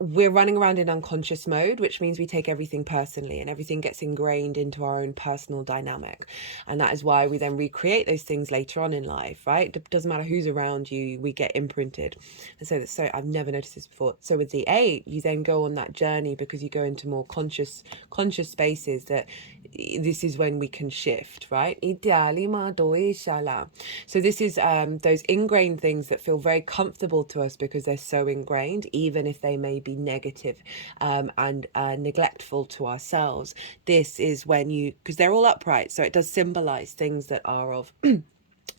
we're running around in unconscious mode, which means we take everything personally and everything gets ingrained into our own personal dynamic. And that is why we then recreate those things later on in life, right? It doesn't matter who's around you, we get imprinted. And so I've never noticed this before. So with the 8, you then go on that journey because you go into more conscious spaces, that this is when we can shift, right? So this is those ingrained things that feel very comfortable to us because they're so ingrained, even if they may be negative and neglectful to ourselves. This is when because they're all upright, so it does symbolize things that are of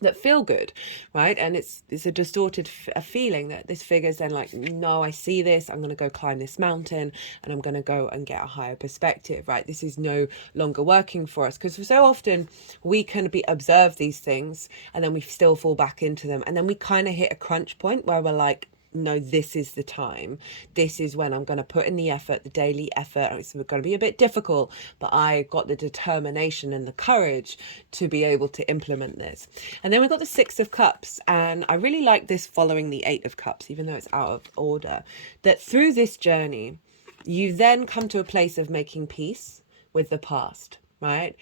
that feel good, right? And it's a distorted feeling that this figure's then like, no, I see this, I'm going to go climb this mountain and I'm going to go and get a higher perspective, right? This is no longer working for us, because so often we can observe these things and then we still fall back into them, and then we kind of hit a crunch point where we're like, no, this is the time. This is when I'm going to put in the effort, the daily effort. It's going to be a bit difficult, but I got the determination and the courage to be able to implement this. And then we've got the Six of Cups. And I really like this following the Eight of Cups, even though it's out of order, that through this journey, you then come to a place of making peace with the past, right?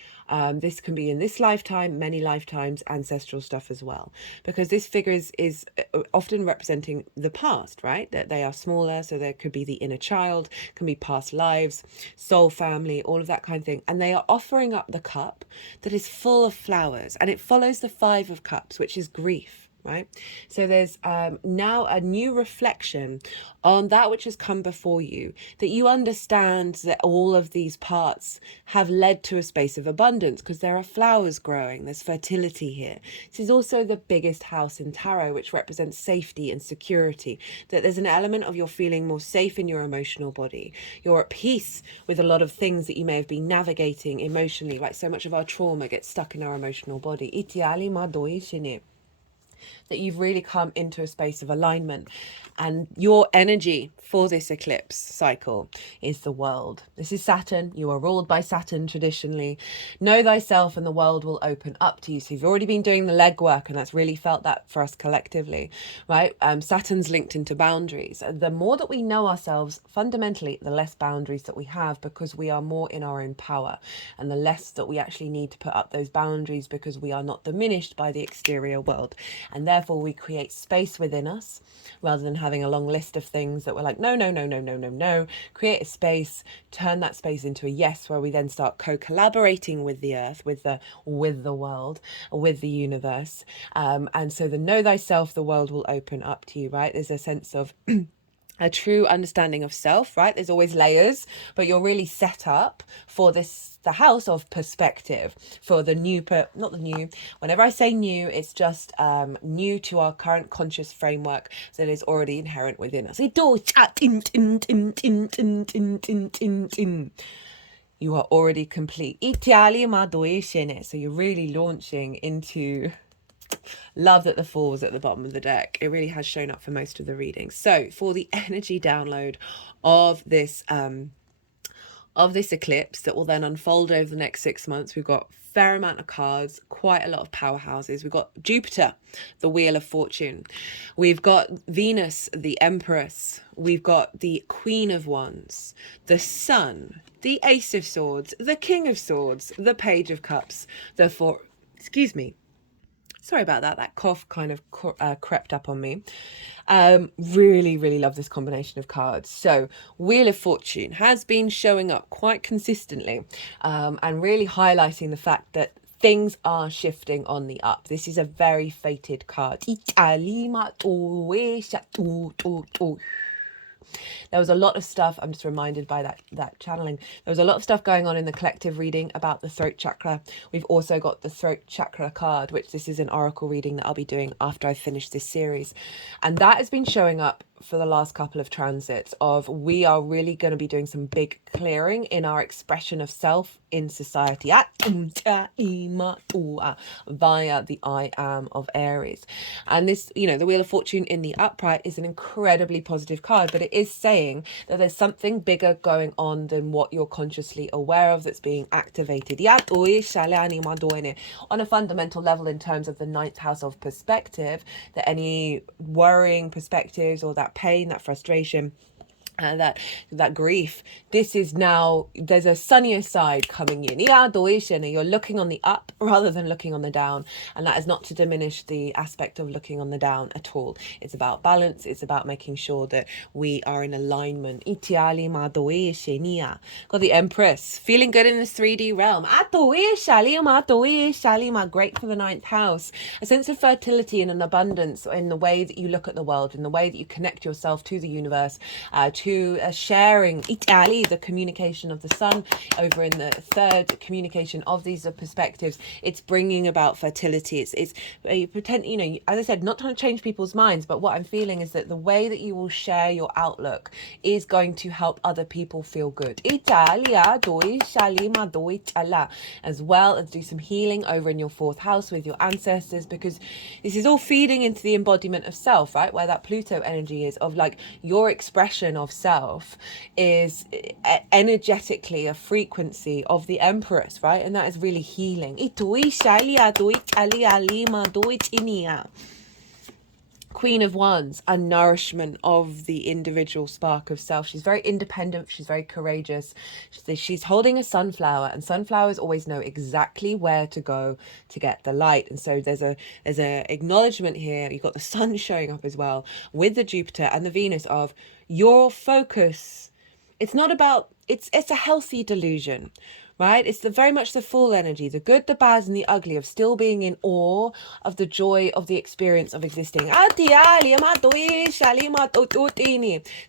This can be in this lifetime, many lifetimes, ancestral stuff as well, because this figure is often representing the past, right? That they are smaller, so there could be the inner child, can be past lives, soul family, all of that kind of thing. And they are offering up the cup that is full of flowers, and it follows the Five of Cups, which is grief. Right, so there's now a new reflection on that which has come before you, that you understand that all of these parts have led to a space of abundance because there are flowers growing, there's fertility here. This is also the biggest house in tarot, which represents safety and security, that there's an element of you're feeling more safe in your emotional body, you're at peace with a lot of things that you may have been navigating emotionally, like so much of our trauma gets stuck in our emotional body. That you've really come into a space of alignment, and your energy for this eclipse cycle is the world. This is Saturn. You are ruled by Saturn traditionally. Know thyself and the world will open up to you. So you've already been doing the legwork, and that's really felt that for us collectively, right? Saturn's linked into boundaries. The more that we know ourselves fundamentally, the less boundaries that we have, because we are more in our own power, and the less that we actually need to put up those boundaries because we are not diminished by the exterior world. And therefore we create space within us rather than having a long list of things that we're like, no, no, no, no, no, no, no. Create a space, turn that space into a yes, where we then start co-collaborating with the earth, with the world, with the universe. And so the know thyself, the world will open up to you, right? There's a sense of a true understanding of self, right? There's always layers, but you're really set up for this, the house of perspective, for the new, not the new, whenever I say new, it's just new to our current conscious framework that is already inherent within us. You are already complete. So you're really launching into love that the four was at the bottom of the deck. It really has shown up for most of the readings. So for the energy download of this eclipse that will then unfold over the next 6 months, we've got a fair amount of cards, quite a lot of powerhouses. We've got Jupiter, the Wheel of Fortune. We've got Venus, the Empress. We've got the Queen of Wands, the Sun, the Ace of Swords, the King of Swords, the Page of Cups, the Four... Excuse me. Sorry about that. That cough kind of crept up on me. Really, really love this combination of cards. So Wheel of Fortune has been showing up quite consistently and really highlighting the fact that things are shifting on the up. This is a very fated card. There was a lot of stuff, I'm just reminded by that channeling, there was a lot of stuff going on in the collective reading about the throat chakra. We've also got the throat chakra card, which this is an oracle reading that I'll be doing after I finish this series. And that has been showing up for the last couple of transits of we are really going to be doing some big clearing in our expression of self in society via the I am of Aries. And this, you know, the Wheel of Fortune in the upright is an incredibly positive card, but it is saying that there's something bigger going on than what you're consciously aware of that's being activated on a fundamental level in terms of the ninth house of perspective, that any worrying perspectives or that pain, that frustration, that grief, this is now, there's a sunnier side coming in. You're looking on the up rather than looking on the down, and that is not to diminish the aspect of looking on the down at all. It's about balance. It's about making sure that we are in alignment. Got the Empress, feeling good in this 3D realm. Great for the ninth house. A sense of fertility and an abundance in the way that you look at the world, in the way that you connect yourself to the universe, to to sharing Italy, the communication of the sun over in the third communication of these perspectives. It's bringing about fertility. It's pretend, you know, as I said, not trying to change people's minds, but what I'm feeling is that the way that you will share your outlook is going to help other people feel good. Italia, as well as do some healing over in your fourth house with your ancestors, because this is all feeding into the embodiment of self, right? Where that Pluto energy is of like your expression of self is energetically a frequency of the Empress, right? And that is really healing. Queen of Wands, a nourishment of the individual spark of self. She's very independent. She's very courageous. She's holding a sunflower, and sunflowers always know exactly where to go to get the light. And so there's a acknowledgement here. You've got the sun showing up as well with the Jupiter and the Venus of your focus. It's not about, it's a healthy delusion, right? It's very much the full energy, the good, the bad, and the ugly, of still being in awe of the joy of the experience of existing. It's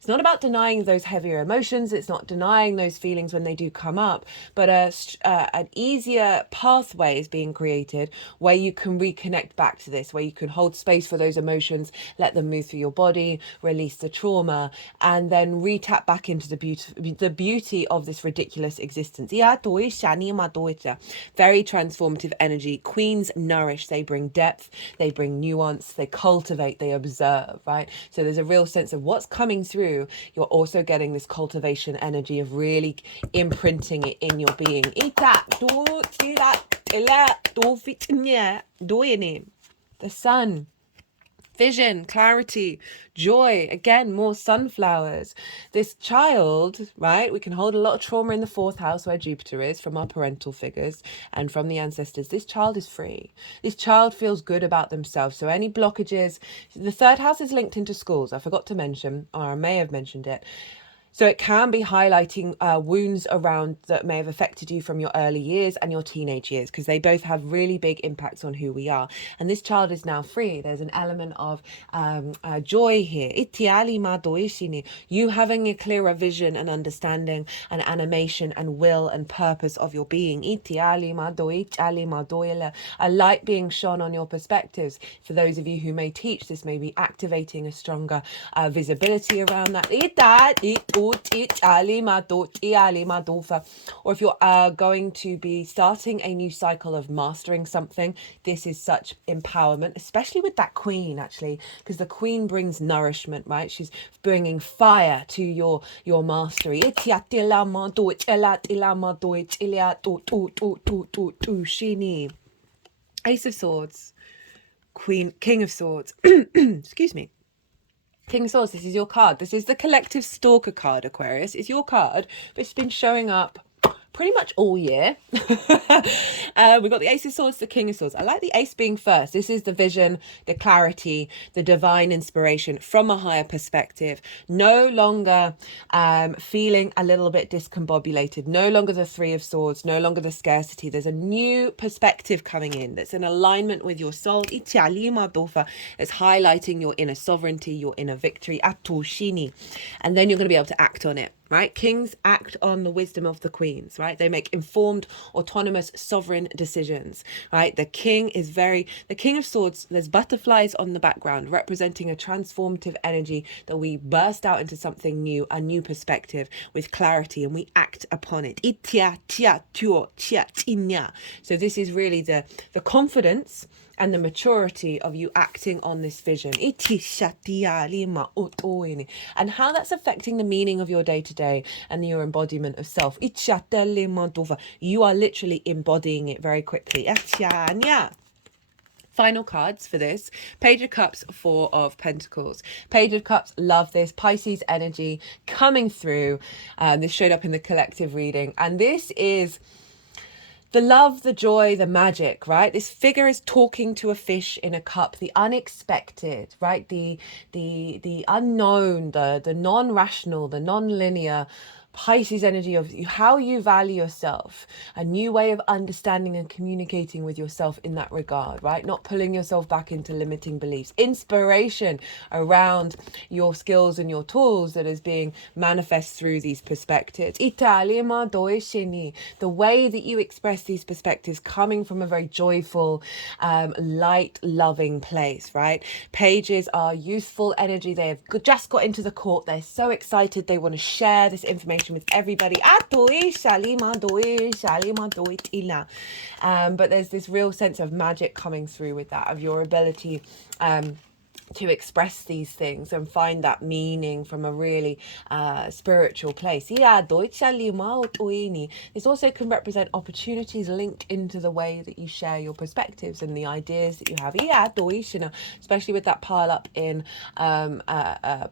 not about denying those heavier emotions. It's not denying those feelings when they do come up, but an easier pathway is being created where you can reconnect back to this, where you can hold space for those emotions, let them move through your body, release the trauma, and then re-tap back into the beauty of this ridiculous existence. Very transformative energy. Queens nourish. They bring depth, they bring nuance, they cultivate, they observe, right? So there's a real sense of what's coming through. You're also getting this cultivation energy of really imprinting it in your being. The sun. Vision, clarity, joy, again, more sunflowers. This child, right, we can hold a lot of trauma in the fourth house where Jupiter is from our parental figures and from the ancestors. This child is free. This child feels good about themselves. So any blockages, the third house is linked into schools. I forgot to mention, or I may have mentioned it. So it can be highlighting wounds around that may have affected you from your early years and your teenage years, because they both have really big impacts on who we are. And this child is now free. There's an element of joy here. You having a clearer vision and understanding and animation and will and purpose of your being. A light being shone on your perspectives. For those of you who may teach, this may be activating a stronger visibility around that. Or if you're going to be starting a new cycle of mastering something, this is such empowerment, especially with that queen, actually, because the queen brings nourishment, right? She's bringing fire to your mastery. Ace of Swords, King of Swords, excuse me. King of Swords, this is your card. This is the collective stalker card, Aquarius. It's your card, but it's been showing up pretty much all year. We've got the Ace of Swords, the King of Swords. I like the Ace being first. This is the vision, the clarity, the divine inspiration from a higher perspective. No longer feeling a little bit discombobulated. No longer the Three of Swords. No longer the scarcity. There's a new perspective coming in that's in alignment with your soul. It's highlighting your inner sovereignty, your inner victory. And then you're going to be able to act on it. Right? Kings act on the wisdom of the queens, right? They make informed, autonomous, sovereign decisions, right? The King of Swords, there's butterflies on the background representing a transformative energy that we burst out into something new, a new perspective with clarity, and we act upon it. So this is really the confidence and the maturity of you acting on this vision. And how that's affecting the meaning of your day-to-day and your embodiment of self. You are literally embodying it very quickly. Final cards for this. Page of Cups, Four of Pentacles. Page of Cups, love this. Pisces energy coming through. This showed up in the collective reading. And this is the love, the joy, the magic, right? This figure is talking to a fish in a cup, the unexpected, right? The unknown, the non-rational, the non-linear, Pisces energy of how you value yourself, a new way of understanding and communicating with yourself in that regard, right? Not pulling yourself back into limiting beliefs. Inspiration around your skills and your tools that is being manifest through these perspectives. The way that you express these perspectives coming from a very joyful, light, loving place, right? Pages are youthful energy. They have just got into the court. They're so excited. They want to share this information with everybody. But there's this real sense of magic coming through with that, of your ability to express these things and find that meaning from a really spiritual place. This also can represent opportunities linked into the way that you share your perspectives and the ideas that you have. Especially with that pile up in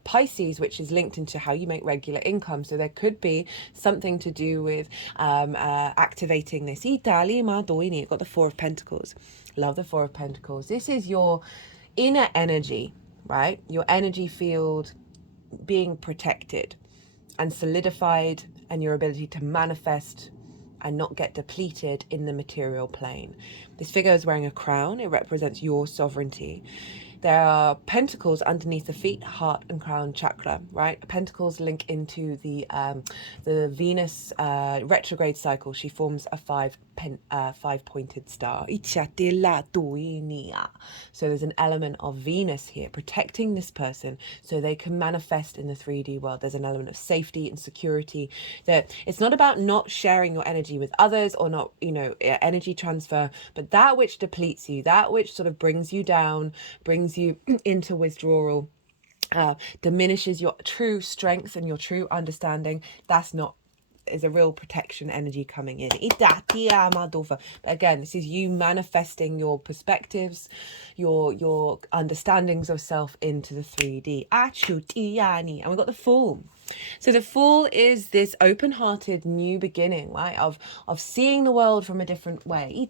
Pisces, which is linked into how you make regular income. So there could be something to do with activating this. You've got the Four of Pentacles. Love the Four of Pentacles. This is your inner energy, right? Your energy field being protected and solidified, and your ability to manifest and not get depleted in the material plane. This figure is wearing a crown. It represents your sovereignty. There are pentacles underneath the feet, heart and crown chakra, right? Pentacles link into the Venus retrograde cycle. She forms a five-pointed star. So there's an element of Venus here protecting this person so they can manifest in the 3D world. There's an element of safety and security. That it's not about not sharing your energy with others or not, energy transfer, but that which depletes you, that which sort of brings you down, brings you into withdrawal, diminishes your true strength and your true understanding. Is a real protection energy coming in. But again, this is you manifesting your perspectives, your understandings of self into the 3D. And we've got the Fool. So the Fool is this open-hearted new beginning, right? Of seeing the world from a different way.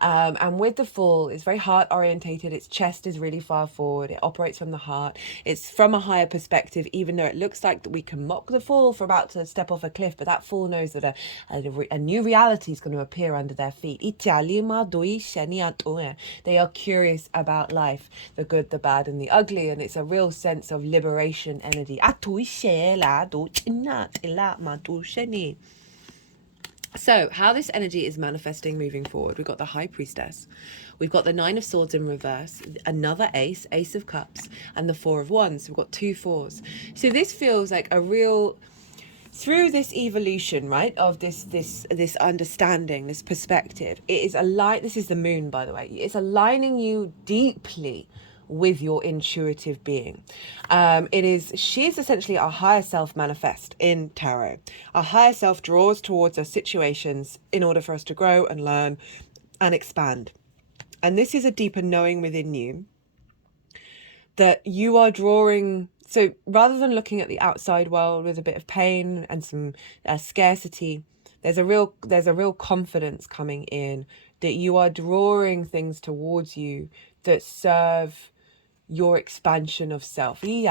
And with the Fool, it's very heart-orientated. Its chest is really far forward. It operates from the heart. It's from a higher perspective, even though it looks like that we can mock the Fool for about to step off a cliff. But that Fool knows that a new reality is going to appear under their feet. They are curious about life, the good, the bad, and the ugly. And it's a real sense of liberation energy. So how this energy is manifesting moving forward, we've got the High Priestess, we've got the Nine of Swords in reverse, another Ace of Cups, and the Four of Wands. So we've got two fours. So this feels like a real, through this evolution, right, of this understanding, this perspective, it is this is the moon, by the way, it's aligning you deeply with your intuitive being. She's essentially our higher self manifest in tarot. Our higher self draws towards us situations in order for us to grow and learn and expand. And this is a deeper knowing within you that you are drawing. So rather than looking at the outside world with a bit of pain and some scarcity, there's a real confidence coming in that you are drawing things towards you that serve your expansion of self. This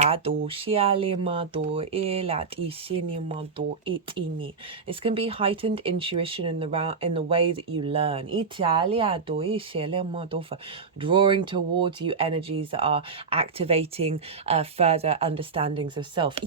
can be heightened intuition in the way that you learn. Drawing towards you energies that are activating further understandings of self.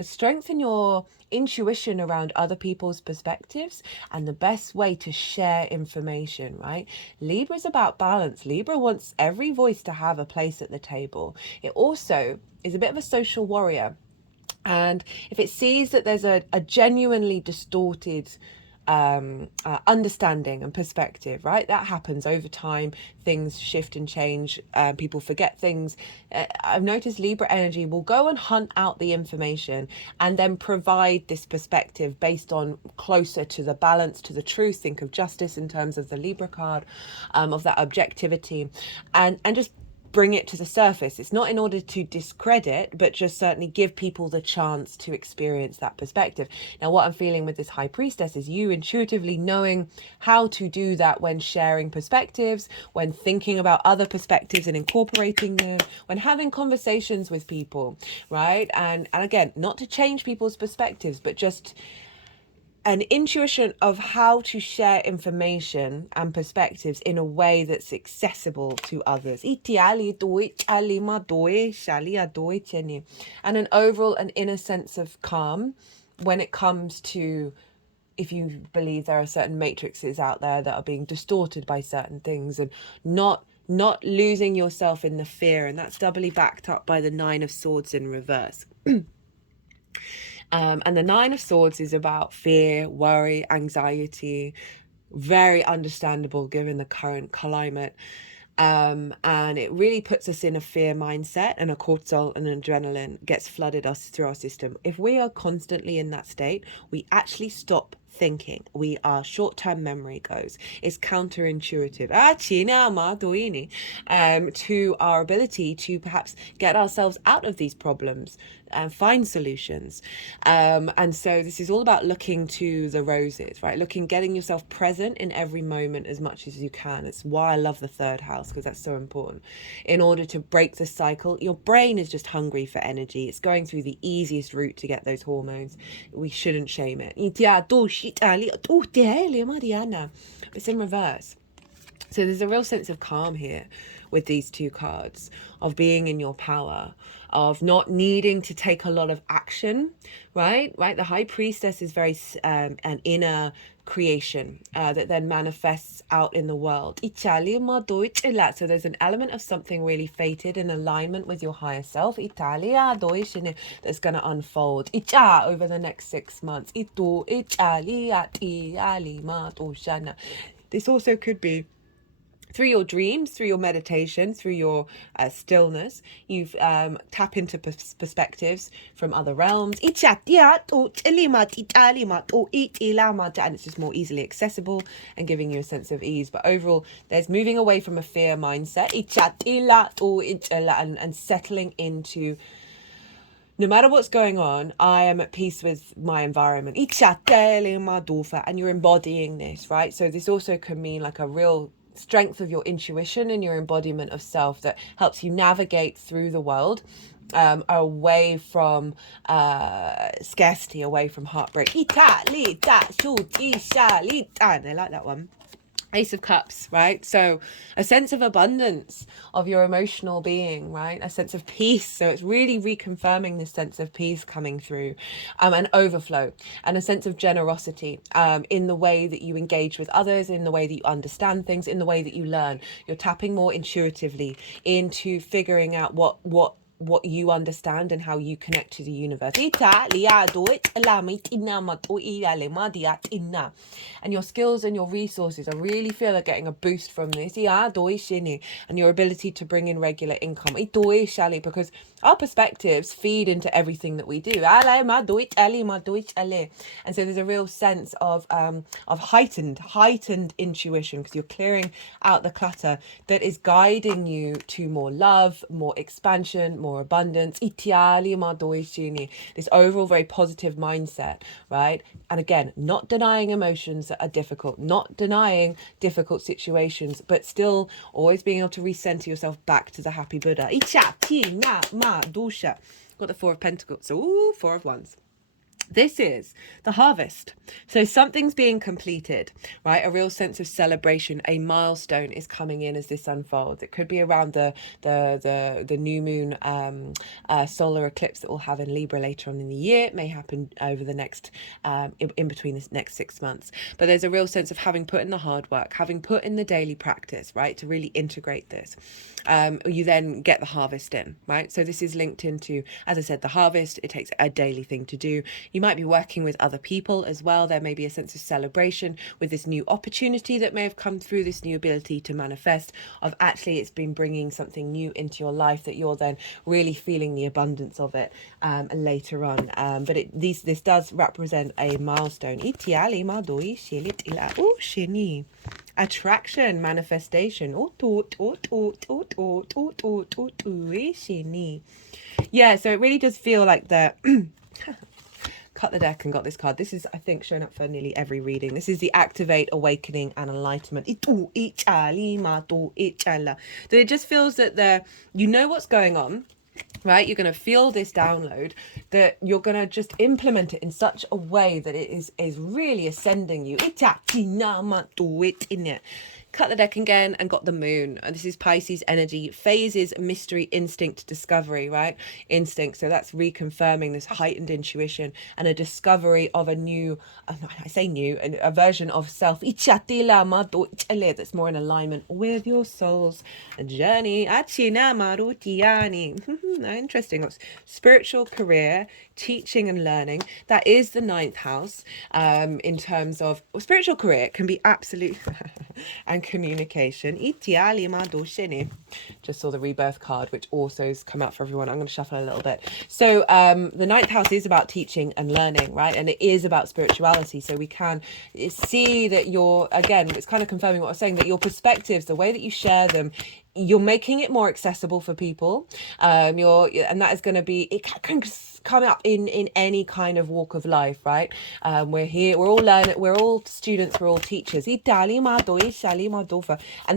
Strengthen your intuition around other people's perspectives and the best way to share information, right? Libra is about balance. Libra wants every voice to have a place at the table. It also is a bit of a social warrior. And if it sees that there's a genuinely distorted understanding and perspective, right? That happens over time. Things shift and change. People forget things. I've noticed Libra energy will go and hunt out the information and then provide this perspective based on closer to the balance, to the truth. Think of justice in terms of the Libra card, of that objectivity, and just bring it to the surface. It's not in order to discredit, but just certainly give people the chance to experience that perspective. Now, what I'm feeling with this High Priestess is you intuitively knowing how to do that when sharing perspectives, when thinking about other perspectives and incorporating them, when having conversations with people, right? And again, not to change people's perspectives, but just an intuition of how to share information and perspectives in a way that's accessible to others. And an overall, an inner sense of calm when it comes to, if you believe there are certain matrices out there that are being distorted by certain things, and not losing yourself in the fear. And that's doubly backed up by the Nine of Swords in reverse. And the Nine of Swords is about fear, worry, anxiety. Very understandable given the current climate. And it really puts us in a fear mindset, and a cortisol and adrenaline gets flooded us through our system. If we are constantly in that state, we actually stop thinking. Our short-term memory goes. It's counterintuitive to our ability to perhaps get ourselves out of these problems and find solutions. And so this is all about looking to the roses, right? Getting yourself present in every moment as much as you can. It's why I love the third house, because that's so important. In order to break the cycle, your brain is just hungry for energy. It's going through the easiest route to get those hormones. We shouldn't shame it. It's in reverse. So there's a real sense of calm here with these two cards, of being in your power, of not needing to take a lot of action, right? The High Priestess is very an inner creation that then manifests out in the world. So there's an element of something really fated in alignment with your higher self that's going to unfold over the next 6 months. This also could be through your dreams, through your meditation, through your stillness. You've tap into perspectives from other realms. And it's just more easily accessible and giving you a sense of ease. But overall, there's moving away from a fear mindset and settling into, no matter what's going on, I am at peace with my environment. And you're embodying this, right? So this also can mean like a real strength of your intuition and your embodiment of self that helps you navigate through the world, away from scarcity, away from heartbreak. I like that one. Ace of Cups, right? So a sense of abundance of your emotional being, right? A sense of peace. So it's really reconfirming this sense of peace coming through, and overflow, and a sense of generosity in the way that you engage with others, in the way that you understand things, in the way that you learn. You're tapping more intuitively into figuring out what you understand and how you connect to the universe. And your skills and your resources, I really feel are getting a boost from this. And your ability to bring in regular income. Because our perspectives feed into everything that we do. And so there's a real sense of heightened intuition, because you're clearing out the clutter that is guiding you to more love, more expansion, more abundance. This overall very positive mindset, right? And again, not denying emotions that are difficult, not denying difficult situations, but still always being able to recenter yourself back to the happy Buddha. Got the Four of Pentacles. Ooh, Four of Wands. This is the harvest. So something's being completed, right? A real sense of celebration. A milestone is coming in as this unfolds. It could be around the new moon solar eclipse that we'll have in Libra later on in the year. It may happen over the next in between this next 6 months. But there's a real sense of having put in the hard work, having put in the daily practice, right, to really integrate this. You then get the harvest in, right? So this is linked into, as I said, the harvest. It takes a daily thing to do. You might be working with other people as well. There may be a sense of celebration with this new opportunity that may have come through, this new ability to manifest, of actually it's been bringing something new into your life that you're then really feeling the abundance of it later on. But this does represent a milestone. attraction, manifestation. Yeah, so it really does feel like the cut the deck and got this card. This is, I think, shown up for nearly every reading. This is the activate, awakening, and enlightenment. That it just feels that you know what's going on, right? You're going to feel this download, that you're going to just implement it in such a way that it is really ascending you. Cut the deck again and got the moon. And this is Pisces energy, phases, mystery, instinct, discovery, right? Instinct. So that's reconfirming this heightened intuition and a discovery of a new, I say new, a version of self that's more in alignment with your soul's journey. Interesting. Spiritual career, teaching and learning. That is the ninth house. In terms of spiritual career, can be absolute and communication. Just saw the rebirth card, which also has come out for everyone. I'm going to shuffle a little bit. So the ninth house is about teaching and learning, right? And it is about spirituality. So we can see that again, it's kind of confirming what I was saying, that your perspectives, the way that you share them, you're making it more accessible for people. And that is going to be, it can come up in any kind of walk of life, right? We're here, we're all learning, we're all students, we're all teachers. And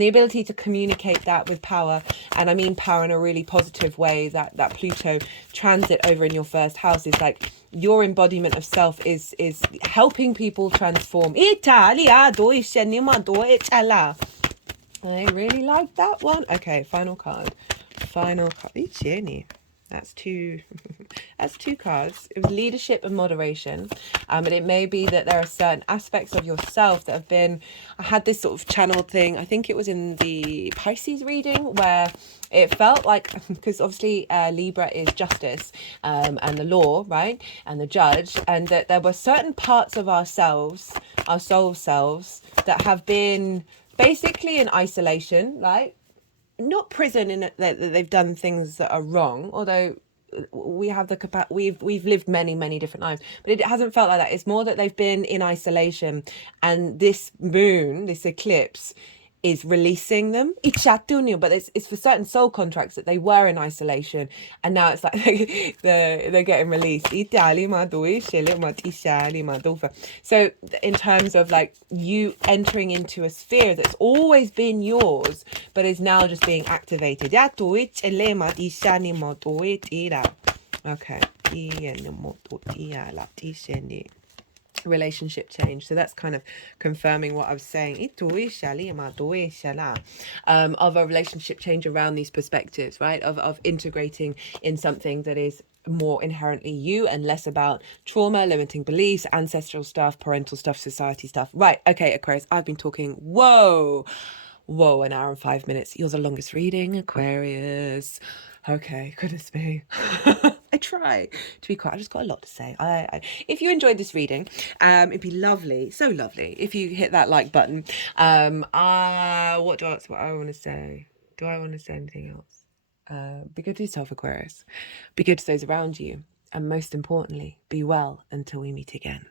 the ability to communicate that with power, and I mean power in a really positive way, that Pluto transit over in your first house is like your embodiment of self is helping people transform. I really like that one. Okay, final card. That's two. That's two cards. It was leadership and moderation. And it may be that there are certain aspects of yourself that have been. I had this sort of channeled thing. I think it was in the Pisces reading where it felt like, because obviously Libra is justice and the law, right, and the judge, and that there were certain parts of ourselves, our soul selves, that have been basically in isolation, right? Not prison in that they've done things that are wrong, although we have the capacity, we've lived many different lives, but it hasn't felt like that. It's more that they've been in isolation, and this moon, this eclipse, is releasing them. But it's for certain soul contracts that they were in isolation, and now it's like they're getting released. So in terms of like you entering into a sphere that's always been yours, but is now just being activated. Okay. Relationship change. So that's kind of confirming what I was saying, of a relationship change around these perspectives, right, of integrating in something that is more inherently you and less about trauma, limiting beliefs, ancestral stuff, parental stuff, society stuff. Right. Okay, Aquarius, I've been talking whoa, an hour and 5 minutes. You're the longest reading, Aquarius. Okay, goodness me. I try to be quiet. I just got a lot to say. If you enjoyed this reading, it'd be lovely, so lovely, if you hit that like button. What I want to say? Do I want to say anything else? Be good to yourself, Aquarius. Be good to those around you. And most importantly, be well until we meet again.